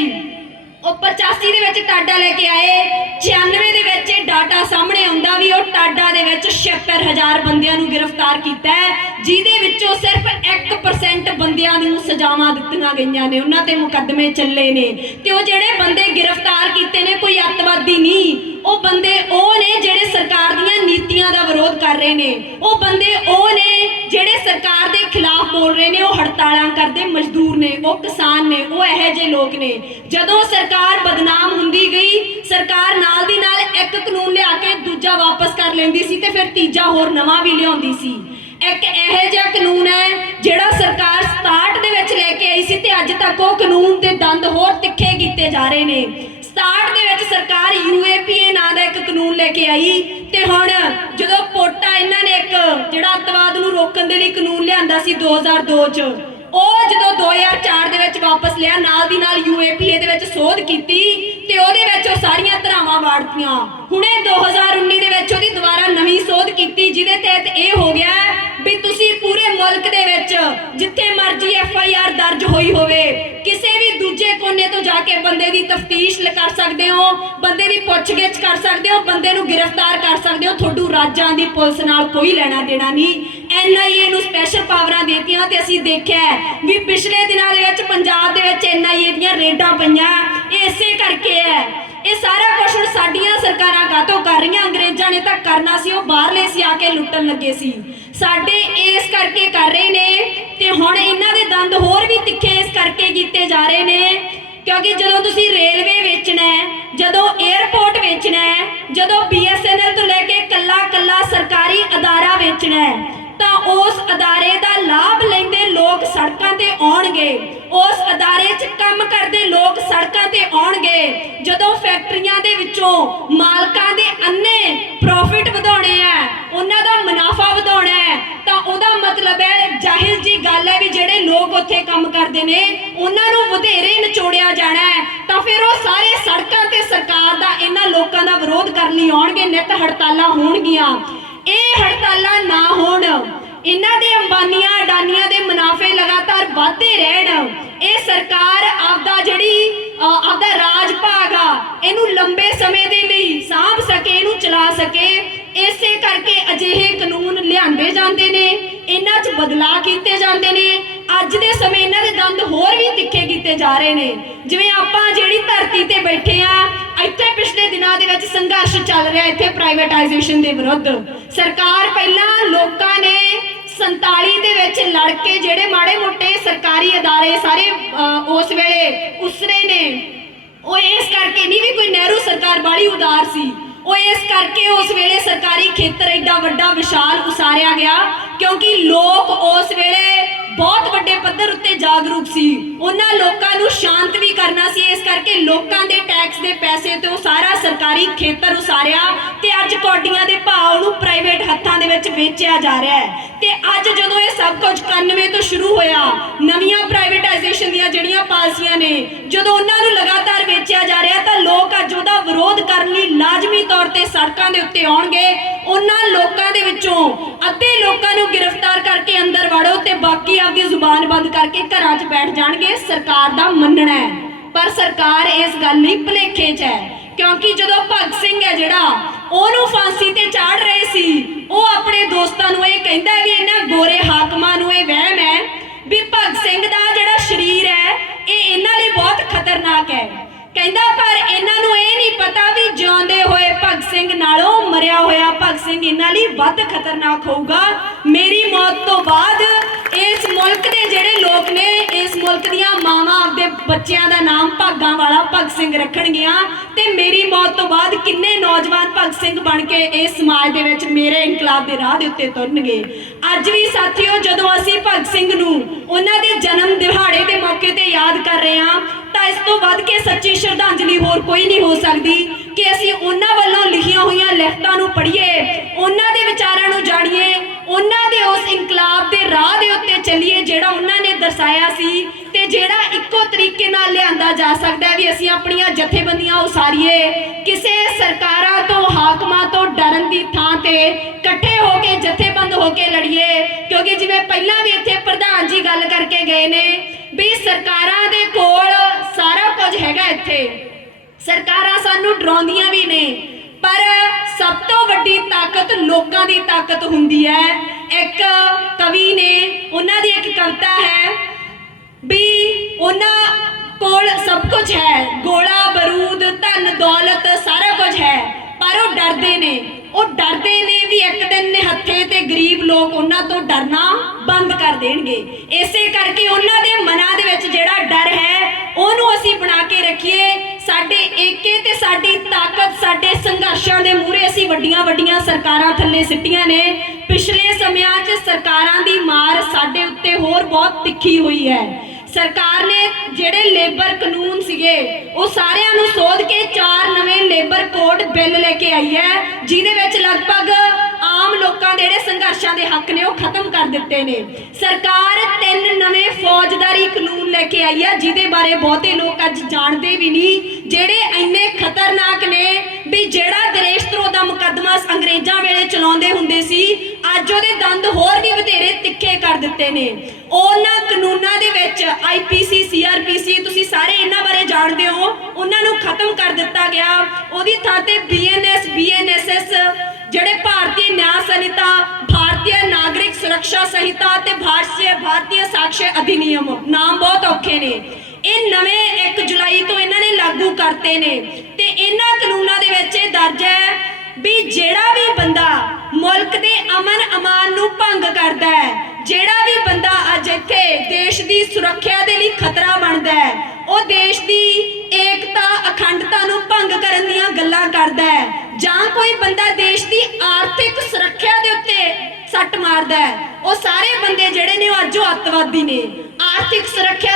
ਉਹ 85 ਦੇ ਵਿੱਚ ਟਾਡਾ ਲੈ ਕੇ ਆਏ 96 ਦੇ ਵਿੱਚ ਇਹ ਡਾਟਾ ਸਾਹਮਣੇ ਆਉਂਦਾ ਵੀ ਉਹ ਟਾਡਾ ਦੇ ਵਿੱਚ 76000 ਬੰਦਿਆਂ ਨੂੰ ਗ੍ਰਿਫਤਾਰ ਕੀਤਾ ਹੈ, ਜਿਹਦੇ ਵਿੱਚੋਂ ਸਿਰਫ 1% ਬੰਦਿਆਂ ਨੂੰ ਸਜ਼ਾਵਾਂ ਦਿੱਤੀਆਂ ਗਈਆਂ ਨੇ, ਉਹਨਾਂ ਤੇ ਮੁਕੱਦਮੇ ਚੱਲੇ ਨੇ। ਤੇ ਉਹ ਜਿਹੜੇ ਬੰਦੇ ਗ੍ਰਿਫਤਾਰ ਕੀਤੇ ਨੇ, ਕੋਈ ਅੱਤਵਾਦੀ ਨਹੀਂ। ਉਹ ਬੰਦੇ ਉਹ ਨੇ ਜਿਹੜੇ ਸਰਕਾਰ ਦੀਆਂ ਨੀਤੀਆਂ ਦਾ ਵਿਰੋਧ ਕਰ ਰਹੇ ਨੇ। ਉਹ ਬੰਦੇ ਉਹ ਨੇ ਜਿਹੜੇ ਸਰਕਾਰ ਦੇ ਖਿਲਾਫ ਬੋਲ ਰਹੇ ਨੇ, ਉਹ ਹੜਤਾਲਾਂ ਕਰਦੇ ਮਜ਼ਦੂਰ ਨੇ, ਉਹ ਕਿਸਾਨ ਨੇ, ਉਹ ਇਹੋ ਜਿਹੇ ਲੋਕ ਨੇ। ਜਦੋਂ ਸਰਕਾਰ ਬਦਨਾਮ ਹੁੰਦੀ ਗਈ, ਸਰਕਾਰ ਨਾਲ ਦੀ ਨਾਲ ਇੱਕ ਕਾਨੂੰਨ ਲਿਆ ਕੇ ਦੂਜਾ ਵਾਪਸ ਕਰ ਲੈਂਦੀ ਸੀ ਤੇ ਫਿਰ ਤੀਜਾ ਹੋਰ ਨਵਾਂ ਵੀ ਲਿਆਉਂਦੀ ਸੀ। ਇੱਕ ਇਹੋ ਜਿਹਾ ਕਾਨੂੰਨ ਹੈ ਜਿਹੜਾ ਸਰਕਾਰ 67 ਦੇ ਵਿੱਚ ਲੈ ਕੇ ਆਈ ਸੀ ਤੇ ਅੱਜ ਤੱਕ ਉਹ ਕਾਨੂੰਨ ਦੇ ਦੰਦ ਹੋਰ ਤਿੱਖੇ ਕੀਤੇ ਜਾ ਰਹੇ ਨੇ। 67 ਦੇ ਵਿੱਚ ਸਰਕਾਰ ਯੂਏਪੀਏ ਨਾਂ ਦਾ ਇੱਕ ਕਾਨੂੰਨ ਲੈ ਕੇ ਆਈ ਤੇ ਹੁਣ ਜਦੋਂ ਪੋਟਾ ਇਹਨਾਂ ਨੇ ਇੱਕ ਜਿਹੜਾ ਅੱਤਵਾਦ ਨੂੰ ਰੋਕਣ ਦੇ ਲਈ ਕਾਨੂੰਨ ਲਿਆਂਦਾ ਸੀ 2002 ਚ ਉਹ ਜਦੋਂ 2004 ਦੇ ਵਿੱਚ ਵਾਪਸ ਲਿਆ, ਨਾਲ ਦੀ ਨਾਲ ਯੂਏਪੀਏ ਦੇ ਵਿੱਚ ਸੋਧ ਕੀਤੀ ਤੇ ਉਹਦੇ ਵਿੱਚ ਉਹ ਸਾਰੀਆਂ ਧਰਾਵਾਂ ਵਾੜਤੀਆਂ ਹੁਣੇ 2019 ਦੇ ਵਿੱਚ ਉਹਦੀ ਦੁਬਾਰਾ ਨਵੀਂ ਸੋਧ ਕੀਤੀ, ਜਿਹਦੇ ਤਹਿਤ ਇਹ ਹੋ ਗਿਆ ਵੀ ਤੁਸੀਂ ਪੂਰੇ ਮੁਲਕ ਦੇ ਵਿੱਚ ਜਿੱਥੇ ਮਰਜ਼ੀ ਐਫ ਆਈ ਆਰ ਦਰਜ ਹੋਈ ਹੋਵੇ, ਕਿਸੇ ਵੀ ਦੂਜੇ ਕੋਨੇ ਤੋਂ ਜਾ ਕੇ ਬੰਦੇ ਦੀ ਤਫਤੀਸ਼ ਕਰ ਸਕਦੇ ਹੋ, ਬੰਦੇ ਦੀ ਪੁੱਛਗਿੱਛ ਕਰ ਸਕਦੇ ਹੋ, ਬੰਦੇ ਨੂੰ ਗ੍ਰਿਫਤਾਰ ਕਰ ਸਕਦੇ ਹੋ, ਤੁਹਾਡੂ ਰਾਜਾਂ ਦੀ ਪੁਲਿਸ ਨਾਲ ਕੋਈ ਲੈਣਾ ਦੇਣਾ ਨਹੀਂ। ਐਨਆਈਏ ਨੂੰ ਸਪੈਸ਼ਲ ਪਾਵਰਾਂ ਦੇਤੀਆਂ ਤੇ ਅਸੀਂ ਦੇਖਿਆ ਵੀ ਪਿਛਲੇ ਦਿਨਾਂ ਦੇ ਵਿੱਚ ਪੰਜਾਬ ਦੇ ਵਿੱਚ ਐਨਆਈਏ ਦੀਆਂ ਰੇਡਾਂ ਪਈਆਂ। ਇਹ ਇਸੇ ਕਰਕੇ ਹੈ। ਇਹ ਸਾਰਾ ਕੁਝ ਹੁਣ ਸਾਡੀਆਂ ਸਰਕਾਰਾਂ ਕਾਤੋਂ ਕਰ ਰਹੀਆਂ? ਅੰਗਰੇਜ਼ਾਂ ਨੇ ਤਾਂ ਕਰਨਾ ਸੀ, ਉਹ ਬਾਹਰਲੇ ਸੀ, ਆ ਕੇ ਲੁੱਟਣ ਲੱਗੇ ਸੀ। ਸਾਡੇ ਇਸ ਕਰਕੇ ਕਰ ਰਹੇ ਨੇ ਤੇ ਹੁਣ ਇਹਨਾਂ ਦੇ ਦੰਦ ਹੋਰ ਵੀ ਤਿੱਖੇ ਇਸ ਕਰਕੇ ਕੀਤੇ ਜਾ ਰਹੇ ਨੇ, ਕਿਉਂਕਿ ਜਦੋਂ ਤੁਸੀਂ ਰੇਲਵੇ ਵੇਚਣਾ ਹੈ, ਜਦੋਂ 에ਅਰਪੋਰਟ ਵੇਚਣਾ ਹੈ, ਜਦੋਂ BSNL ਤੋਂ ਲੈ ਕੇ ਕੱਲਾ ਕੱਲਾ ਸਰਕਾਰੀ ਅਦਾਰਾ ਵੇਚਣਾ ਹੈ ਤਾਂ ਉਸ ਅਦਾਰੇ ਦਾ ਲਾਭ ਲੈਂਦੇ ਲੋਕ ਸੜਕਾਂ ਤੇ ਆਉਣਗੇ। ਉਸ ਅਦਾਰੇ 'ਚ ਕੰਮ ਕਰਦੇ ਲੋਕ ਸੜਕਾਂ ਤੇ ਆਉਣਗੇ। ਜਦੋਂ ਫੈਕਟਰੀਆਂ ਦੇ ਵਿੱਚੋਂ ਮਾਲਕਾਂ ਦੇ ਅੰਨੇ ਪ੍ਰੋਫਿਟ ਵਧਾਉਣੇ ਆ, ਉਹਨਾਂ ਦਾ ਮੁਨਾਫਾ ਵਧਾਉਣਾ ਹੈ ਤਾਂ ਉਹਦਾ ਮਤਲਬ ਹੈ ਜ਼ਾਹਿਰ ਜੀ ਗੱਲ ਹੈ ਵੀ ਜਿਹੜੇ ਲੋਕ ਉੱਥੇ ਕੰਮ ਕਰਦੇ ਨੇ, ਉਹਨਾਂ ਨੂੰ ਵਧੇਰੇ ਨਿਚੋੜਿਆ ਜਾਣਾ ਹੈ। ਤਾਂ ਫਿਰ ਉਹ ਸਾਰੇ ਸੜਕਾਂ ਤੇ ਸਰਕਾਰ ਦਾ, ਇਹਨਾਂ ਲੋਕਾਂ ਦਾ ਵਿਰੋਧ ਕਰਨ ਲਈ ਆਉਣਗੇ, ਨਿਤ ਹੜਤਾਲਾਂ ਹੋਣਗੀਆਂ। ਇਹ ਹੜਤਾਲਾਂ ਨਾ ਹੋਣ। ਇਹਨਾਂ ਦੇ ਅੰਬਾਨੀਆਂ, ਅਡਾਨੀਆਂ ਦੇ ਮੁਨਾਫੇ ਲਗਾਤਾਰ ਵਧਦੇ ਰਹਿਣ। ਇਹ ਸਰਕਾਰ ਆਪਦਾ ਜਿਹੜੀ ਆਪਦਾ ਰਾਜ ਭਾਗ ਇਹਨੂੰ ਲੰਬੇ ਸਮੇਂ ਦੇ ਲਈ ਸਾਂਭ ਸਕੇ, ਇਹਨੂੰ ਚਲਾ ਸਕੇ। ਇਸੇ ਕਰਕੇ ਅਜਿਹੇ ਕਾਨੂੰਨ ਲਿਆਂਦੇ ਜਾਂਦੇ ਨੇ, ਇਹਨਾਂ 'ਚ ਬਦਲਾਅ ਕੀਤੇ ਜਾਂਦੇ ਨੇ। ਅੱਜ ਦੇ ਸਮੇਂ ਇਹਨਾਂ ਦੇ ਦੰਦ ਹੋਰ ਵੀ ਤਿੱਖੇ ਕੀਤੇ ਜਾ ਰਹੇ ਨੇ। ਜਿਵੇਂ ਆਪਾਂ ਜਿਹੜੀ ਧਰਤੀ ਤੇ ਬੈਠੇ ਆ ਇੱਥੇ ਪਿਛਲੇ ਦਿਨਾਂ ਦੇ ਵਿੱਚ ਸੰਘਰਸ਼ ਚੱਲ ਰਿਹਾ ਇੱਥੇ ਪ੍ਰਾਈਵੇਟਾਈਜੇਸ਼ਨ ਦੇ ਵਿਰੁੱਧ। ਸਰਕਾਰ ਪਹਿਲਾਂ ਲੋਕਾਂ ਨੇ 47 ਦੇ ਵਿੱਚ ਲੜ ਕੇ ਜਿਹੜੇ ਮਾੜੇ ਮੋਟੇ ਸਰਕਾਰੀ ਅਦਾਰੇ ਸਾਰੇ ਉਸ ਵੇਲੇ ਉਸਰੇ ਨੇ। ਉਹ ਇਸ ਕਰਕੇ ਨਹੀਂ ਵੀ ਕੋਈ ਨਹਿਰੂ ਸਰਕਾਰ ਬਾੜੀ ਉਦਾਰ ਸੀ। ਉਹ ਇਸ ਕਰਕੇ ਉਸ ਵੇਲੇ ਸਰਕਾਰੀ ਖੇਤਰ ਐਡਾ ਵੱਡਾ ਵਿਸ਼ਾਲ ਉਸਾਰਿਆ ਗਿਆ ਕਿਉਂਕਿ ਲੋਕ ਉਸ ਵੇਲੇ ਬਹੁਤ ਵੱਡੇ ਪੱਧਰ ਉੱਤੇ ਜਾਗਰੂਕ ਸੀ। ਉਹਨਾਂ ਲੋਕਾਂ ਨੂੰ ਸ਼ਾਂਤ ਵੀ ਕਰਨਾ ਸੀ। ਇਸ ਕਰਕੇ ਲੋਕਾਂ ਦੇ ਟੈਕਸ ਦੇ ਪੈਸੇ ਤੇ ਉਹ ਸਾਰਾ ਸਰਕਾਰੀ ਖੇਤਰ ਉਸਾਰਿਆ ਤੇ ਅੱਜ ਕੌਡੀਆਂ ਦੇ ਭਾਅ ਨੂੰ ਪ੍ਰਾਈਵੇਟ ਹੱਥਾਂ ਦੇ ਵਿੱਚ ਵੇਚਿਆ ਜਾ ਰਿਹਾ ਹੈ। ਤੇ ਅੱਜ ਜਦੋਂ ਇਹ ਸਭ ਕੁਝ 91 ਤੋਂ ਸ਼ੁਰੂ ਹੋਇਆ, ਨਵੀਆਂ ਪ੍ਰਾਈਵੇਟਾਈਜੇਸ਼ਨ ਦੀਆਂ ਜਿਹੜੀਆਂ ਪਾਲਸੀਆਂ ਨੇ, ਜਦੋਂ ਉਹਨਾਂ ਨੂੰ ਲਗਾਤਾਰ ਵੇਚਿਆ ਜਾ ਰਿਹਾ, ਤਾਂ ਲੋਕ ਅੱਜ ਉਹਦਾ ਵਿਰੋਧ ਕਰਨ ਲਈ ਲਾਜ਼ਮੀ ਤੌਰ ਤੇ ਸੜਕਾਂ ਦੇ ਉੱਤੇ ਆਉਣਗੇ। ਉਹਨਾਂ ਲੋਕਾਂ ਦੇ ਵਿੱਚੋਂ ਅੱਧੇ ਲੋਕਾਂ ਨੂੰ ਗ੍ਰਿਫਤਾਰ ਕਰਕੇ ਅੰਦਰ ਵੜੋ ਤੇ ਬਾਕੀ ਆਪਦੀ ਜ਼ੁਬਾਨ ਬੰਦ ਕਰਕੇ ਘਰਾਂ 'ਚ ਬੈਠ ਜਾਣਗੇ, ਸਰਕਾਰ ਦਾ ਮੰਨਣਾ ਹੈ। ਪਰ ਸਰਕਾਰ ਇਸ ਗੱਲ ਲਈ ਭੁਲੇਖੇ 'ਚ ਹੈ, ਕਿਉਂਕਿ ਜਦੋਂ ਭਗਤ ਸਿੰਘ ਹੈ ਜਿਹੜਾ, ਉਹਨੂੰ ਫਾਂਸੀ ਤੇ ਚਾੜ ਰਹੇ ਸੀ, ਉਹ ਆਪਣੇ ਦੋਸਤਾਂ ਨੂੰ ਇਹ ਕਹਿੰਦਾ ਵੀ ਇਹਨਾਂ ਗੋਰੇ ਹਾਕਮਾਂ ਨੂੰ ਇਹ ਵਹਿਮ ਹੈ ਵੀ ਭਗਤ ਸਿੰਘ ਦਾ ਜਿਹੜਾ ਸਰੀਰ ਹੈ, ਇਹ ਇਹਨਾਂ ਲਈ ਬਹੁਤ ਖਤਰਨਾਕ ਹੈ। ਕਹਿੰਦਾ, ਪਰ ਇਹਨਾਂ ਨੂੰ ਇਹ ਨਹੀਂ ਪਤਾ ਵੀ ਜਿਉਂਦੇ ਹੋਏ ਭਗਤ ਸਿੰਘ ਨਾਲੋਂ ਮਰਿਆ ਹੋਇਆ ਭਗਤ ਸਿੰਘ ਇਹਨਾਂ ਲਈ ਵੱਧ ਖਤਰਨਾਕ ਹੋਊਗਾ। ਮੇਰੀ ਮੌਤ ਤੋਂ ਬਾਅਦ ਇਸ ਮੁਲਕ ਦੇ ਜਿਹੜੇ ਲੋਕ ਨੇ, ਇਸ ਮੁਲਕ ਦੀਆਂ ਮਾਵਾਂ ਆਪਦੇ ਬੱਚਿਆਂ ਦਾ ਨਾਮ ਭਾਗਾਂ ਵਾਲਾ ਭਗਤ ਸਿੰਘ ਰੱਖਣਗੀਆਂ। ਤੇ ਮੇਰੀ ਮੌਤ ਤੋਂ ਬਾਅਦ ਕਿੰਨੇ ਨੌਜਵਾਨ ਭਗਤ ਸਿੰਘ ਬਣ ਕੇ ਇਸ ਸਮਾਜ ਦੇ ਵਿੱਚ ਮੇਰੇ ਇਨਕਲਾਬ ਦੇ ਰਾਹ ਦੇ ਉੱਤੇ ਤੁਰਨਗੇ? ਅੱਜ ਵੀ ਸਾਥੀਓ, ਜਦੋਂ ਅਸੀਂ ਭਗਤ ਸਿੰਘ ਨੂੰ ਉਹਨਾਂ ਦੇ ਜਨਮ ਦਿਹਾੜੇ ਦੇ ਮੌਕੇ ਤੇ ਯਾਦ ਕਰ ਰਹੇ ਹਾਂ, ਤਾਂ ਇਸ ਤੋਂ ਵੱਧ ਕੇ ਸੱਚੀ ਸ਼ਰਧਾਂਜਲੀ ਹੋਰ ਕੋਈ ਨਹੀਂ ਹੋ ਸਕਦੀ। ਕਿ ਅਸੀਂ ਉਹਨਾਂ ਵੱਲੋਂ ਲਿਖੀਆਂ ਹੋਈਆਂ ਲਿਖਤਾਂ ਨੂੰ ਪੜ੍ਹੀਏ, ਉਹਨਾਂ ਦੇ ਵਿਚਾਰਾਂ ਨੂੰ ਜਾਣੀਏ, ਉਹਨਾਂ ਦੇ ਉਸ ਇਨਕਲਾਬ ਦੇ ਰਾਹ ਦੇ ਉੱਤੇ ਚੱਲੀਏ ਜਿਹੜਾ ਉਹਨਾਂ ਨੇ ਦਰਸਾਇਆ ਸੀ ਤੇ ਜਿਹੜਾ ਇੱਕੋ ਤਰੀਕੇ ਨਾਲ ਲਿਆਂਦਾ ਜਾ ਸਕਦਾ ਹੈ ਵੀ ਅਸੀਂ ਆਪਣੀਆਂ ਜਥੇਬੰਦੀਆਂ ਉਸਾਰੀਏ। ਕਿਸੇ ਸਰਕਾਰਾਂ ਤੋਂ, ਹਾਕਮਾਂ ਤੋਂ ਡਰਨ ਦੀ ਥਾਂ ਤੇ ਇਕੱਠੇ ਹੋ ਕੇ, ਜਥੇਬੰਦ ਹੋ ਕੇ ਲੜੀਏ, ਕਿਉਂਕਿ ਜਿਵੇਂ ਪਹਿਲਾਂ ਵੀ ਇੱਥੇ ਪ੍ਰਧਾਨ ਜੀ ਗੱਲ ਕਰਕੇ ਗਏ ਨੇ ਵੀ ਸਰਕਾਰਾਂ ਦੇ ਕੋਲ ਸਾਰਾ ਕੁਝ ਹੈਗਾ ਇੱਥੇ। ਸਰਕਾਰਾਂ ਸਾਨੂੰ ਡਰਾਉਂਦੀਆਂ ਵੀ ਨੇ, ਪਰ ਸਭ ਤੋਂ ਵੱਡੀ ਤਾਕਤ ਲੋਕਾਂ ਦੀ ਤਾਕਤ ਹੁੰਦੀ ਹੈ। ਇੱਕ ਕਵੀ ਨੇ ਉਹਨਾਂ ਦੀ ਇੱਕ ਕਵਿਤਾ ਹੈ ਵੀ ਉਹਨਾਂ ਕੋਲ ਸਭ ਕੁਝ ਹੈ, ਗੋਲਾ, ਬਰੂਦ, ਧਨ, ਦੌਲਤ, ਸਾਰਾ ਕੁਝ ਹੈ, ਪਰ ਉਹ ਡਰਦੇ ਨੇ। ਉਹ ਡਰਦੇ ਨੇ ਵੀ ਇੱਕ ਦਿਨ ਨਿਹੱਥੇ ਤੇ ਗਰੀਬ ਲੋਕ ਉਹਨਾਂ ਤੋਂ ਡਰਨਾ ਬੰਦ ਕਰ ਦੇਣਗੇ। ਇਸੇ ਕਰਕੇ ਉਹਨਾਂ ਦੇ ਮਨਾਂ ਦੇ ਵਿੱਚ ਜਿਹੜਾ ਡਰ ਹੈ, ਉਹਨੂੰ ਅਸੀਂ ਬਣਾ ਕੇ ਰੱਖੀਏ। ਸਾਡੇ ਏਕੇ ਤੇ ਸਾਡੀ ਤਾਕਤ, ਸਾਡੇ ਸੰਘਰਸ਼ਾਂ ਦੇ ਮੂਹਰੇ ਅਸੀਂ ਵੱਡੀਆਂ ਵੱਡੀਆਂ ਸਰਕਾਰਾਂ ਥੱਲੇ ਸਿੱਟੀਆਂ ਨੇ। ਪਿਛਲੇ ਸਮਿਆਂ 'ਚ ਸਰਕਾਰਾਂ ਦੀ ਮਾਰ ਸਾਡੇ ਉੱਤੇ ਹੋਰ ਬਹੁਤ ਤਿੱਖੀ ਹੋਈ ਹੈ। ਸਰਕਾਰ ਨੇ ਜਿਹੜੇ ਲੇਬਰ ਕਾਨੂੰਨ ਸੀਗੇ, ਉਹ ਸਾਰਿਆਂ ਨੂੰ ਸੋਧ ਕੇ ਚਾਰ ਨਵੇਂ ਲੇਬਰ ਕੋਡ ਬਿੱਲ ਲੈ ਕੇ ਆਈ ਹੈ, ਜਿਹਦੇ ਵਿੱਚ ਲਗਭਗ ਆਮ ਲੋਕਾਂ ਦੇ ਜਿਹੜੇ ਸੰਘਰਸ਼ਾਂ ਦੇ ਹੱਕ ਨੇ, ਉਹ ਖਤਮ ਕਰ ਦਿੱਤੇ ਨੇ। ਸਰਕਾਰ ਤਿੰਨ ਨਵੇਂ ਫੌਜਦਾਰੀ ਕਾਨੂੰਨ ਲੈ ਕੇ ਆਈ ਹੈ, ਜਿਹਦੇ ਬਾਰੇ ਬਹੁਤੇ ਲੋਕ ਅੱਜ ਜਾਣਦੇ ਵੀ ਨਹੀਂ, ਜਿਹੜੇ ਇੰਨੇ ਖਤਰਨਾਕ ਨੇ ਵੀ ਜਿਹੜਾ ਦਰੇਸ਼ ਧਰੋਹ ਦਾ ਮੁਕੱਦਮਾ ਅੰਗਰੇਜ਼ਾਂ ਵੇਲੇ ਚਲਾਉਂਦੇ ਹੁੰਦੇ ਸੀ, ਅੱਜ ਉਹਦੇ ਦੰਦ ਹੋਰ ਵੀ ਵਧੇਰੇ ਤਿੱਖੇ ਕਰ ਦਿੱਤੇ ਨੇ। ਉਹਨਾਂ ਕਾਨੂੰਨਾਂ ਦੇ ਵਿੱਚ ਆਈਪੀਸੀ ਸੀਆਰਪੀਸੀ ਤੁਸੀਂ ਸਾਰੇ ਇਹਨਾਂ ਬਾਰੇ ਜਾਣਦੇ ਹੋ। ਉਹਨਾਂ ਨੂੰ ਖਤਮ ਕਰ ਦਿੱਤਾ ਗਿਆ। ਉਹਦੀ ਥਾਂ ਤੇ ਬੀਐਨਐਸ ਬੀਐਨਐਸਐਸ ਜਿਹੜੇ ਭਾਰਤੀ ਨਿਆਂ ਸੰਹਿਤਾ, ਭਾਰਤੀ ਨਾਗਰਿਕ ਸੁਰੱਖਿਆ ਸੰਹਿਤਾ ਤੇ ਭਾਰਤੀ ਭਾਰਤੀ ਸਾਕਸ਼ੀ ਅਧਿਨਿਯਮ। ਨਾਮ ਬਹੁਤ ਔਖੇ ਨੇ। ਇਹ ਨਵੇਂ 1 ਜੁਲਾਈ ਤੋਂ ਇਹਨਾਂ ਨੇ ਲਾਗੂ ਕਰਤੇ ਨੇ। ਤੇ ਇਹਨਾਂ ਕਾਨੂੰਨਾਂ ਦੇ ਵਿੱਚ ਇਹ ਦਰਜ ਹੈ ਵੀ ਜਿਹੜਾ ਵੀ ਬੰਦਾ ਮੁਲਕ ਦੇ ਅਮਨ ਅਮਾਨ ਨੂੰ ਭੰਗ ਕਰਦਾ ਹੈ, ਜਿਹੜਾ ਵੀ ਬੰਦਾ ਅੱਜ ਇੱਥੇ ਦੇਸ਼ ਦੀ ਸੁਰੱਖਿਆ ਦੇ ਲਈ ਖਤਰਾ ਬਣਦਾ ਹੈ, ਉਹ ਦੇਸ਼ ਦੀ ਏਕਤਾ, ਅਖੰਡਤਾ ਨੂੰ ਭੰਗ ਕਰਨ ਦੀਆਂ ਗੱਲਾਂ ਕਰਦਾ ਹੈ ਜਾਂ ਕੋਈ ਬੰਦਾ ਦੇਸ਼ ਦੀ ਆਰਥਿਕ ਸੁਰੱਖਿਆ ਦੇ ਉੱਤੇ ਸੱਟ ਮਾਰਦਾ ਹੈ, ਉਹ ਸਾਰੇ ਬੰਦੇ ਜਿਹੜੇ ਨੇ ਉਹ ਅੱਜ ਉਹ ਅੱਤਵਾਦੀ ਨੇ। ਆਰਥਿਕ ਸੁਰੱਖਿਆ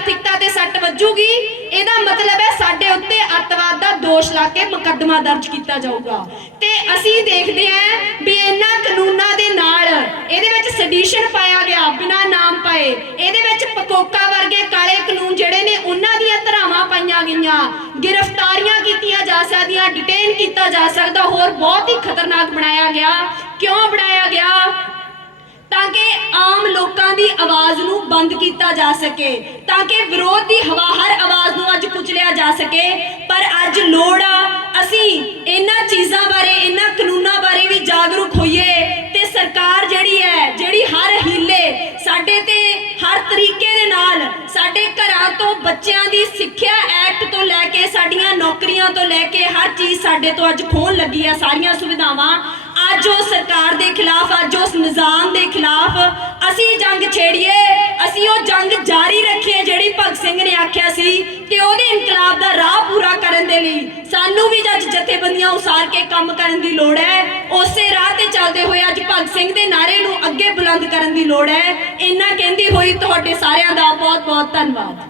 ਆਰਥਿਕਤਾ ਤੇ ਸੱਟ ਵੱਜੂਗੀ। ਇਹਦਾ ਮਤਲਬ ਹੈ ਸਾਡੇ ਉੱਤੇ ਅੱਤਵਾਦ ਦਾ ਦੋਸ਼ ਲਾ ਕੇ ਮੁਕੱਦਮਾ ਦਰਜ ਕੀਤਾ ਜਾਊਗਾ। ਤੇ ਅਸੀਂ ਦੇਖਦੇ ਹਾਂ ਵੀ ਇਹਨਾਂ ਕਾਨੂੰਨਾਂ ਦੇ ਨਾਲ ਇਹਦੇ ਵਿੱਚ ਸੈਡੀਸ਼ਨ ਪਾਇਆ ਗਿਆ, ਬਿਨਾਂ ਨਾਮ ਪਾਏ। ਇਹਦੇ ਵਿੱਚ ਪਕੋਕਾ ਵਰਗੇ ਕਾਲੇ ਕਾਨੂੰਨ ਜਿਹੜੇ ਨੇ, ਉਹਨਾਂ ਦੀਆਂ ਧਰਾਵਾਂ ਪਾਈਆਂ ਗਈਆਂ। ਗ੍ਰਿਫਤਾਰੀਆਂ ਕੀਤੀਆਂ ਜਾ ਸਕਦੀਆਂ ਡਿਟੇਨ ਕੀਤਾ ਜਾ ਸਕਦਾ, ਹੋਰ ਬਹੁਤ ਹੀ ਖਤਰਨਾਕ ਬਣਾਇਆ ਗਿਆ। ਕਿਉਂ ਬਣਾਇਆ ਗਿਆ? ਤਾਂ ਕਿ ਆਮ ਲੋਕਾਂ ਦੀ ਆਵਾਜ਼ ਨੂੰ ਬੰਦ ਕੀਤਾ ਜਾ ਸਕੇ, ਤਾਂ ਕਿ ਵਿਰੋਧ ਦੀ ਹਵਾ ਹਰ ਆਵਾਜ਼ ਨੂੰ ਅੱਜ ਕੁਚਲਿਆ ਜਾ ਸਕੇ। ਪਰ ਅੱਜ ਲੋੜ ਆ, ਅਸੀਂ ਇਹਨਾਂ ਚੀਜ਼ਾਂ ਬਾਰੇ, ਇਹਨਾਂ ਕਾਨੂੰਨਾਂ ਬਾਰੇ ਵੀ ਜਾਗਰੂਕ ਹੋਈਏ ਤੇ ਸਰਕਾਰ ਜਿਹੜੀ ਹੈ, ਜਿਹੜੀ ਹਰ ਹੀਲੇ, ਸਾਡੇ ਤੇ ਹਰ ਤਰੀਕੇ ਦੇ ਨਾਲ ਸਾਡੇ ਘਰਾਂ ਤੋਂ ਬੱਚਿਆਂ ਦੀ ਸਿੱਖਿਆ ਐਕਟ ਤੋਂ ਸਾਡੀਆਂ ਨੌਕਰੀਆਂ ਤੋਂ ਲੈ ਕੇ ਹਰ ਚੀਜ਼ ਸਾਡੇ ਤੋਂ ਅੱਜ ਖੋਹਣ ਲੱਗੀ ਆ, ਸਾਰੀਆਂ ਸੁਵਿਧਾਵਾਂ। ਅੱਜ ਉਹ ਸਰਕਾਰ ਦੇ ਖਿਲਾਫ, ਅੱਜ ਉਸ ਨਿਜ਼ਾਮ ਦੇ ਖਿਲਾਫ ਅਸੀਂ ਜੰਗ ਛੇੜੀਏ, ਅਸੀਂ ਉਹ ਜੰਗ ਜਾਰੀ ਰੱਖੀਏ ਜਿਹੜੀ ਭਗਤ ਸਿੰਘ ਨੇ ਆਖਿਆ ਸੀ ਕਿ ਉਹਦੇ ਇਨਕਲਾਬ ਦਾ ਰਾਹ ਪੂਰਾ ਕਰਨ ਦੇ ਲਈ ਸਾਨੂੰ ਵੀ ਅੱਜ ਜਥੇਬੰਦੀਆਂ ਉਸਾਰ ਕੇ ਕੰਮ ਕਰਨ ਦੀ ਲੋੜ ਹੈ। ਉਸੇ ਰਾਹ ਤੇ ਚੱਲਦੇ ਹੋਏ ਅੱਜ ਭਗਤ ਸਿੰਘ ਦੇ ਨਾਰੇ ਨੂੰ ਅੱਗੇ ਬੁਲੰਦ ਕਰਨ ਦੀ ਲੋੜ ਹੈ। ਇੰਨਾ ਕਹਿੰਦੀ ਹੋਈ ਤੁਹਾਡੇ ਸਾਰਿਆਂ ਦਾ ਬਹੁਤ ਬਹੁਤ ਧੰਨਵਾਦ।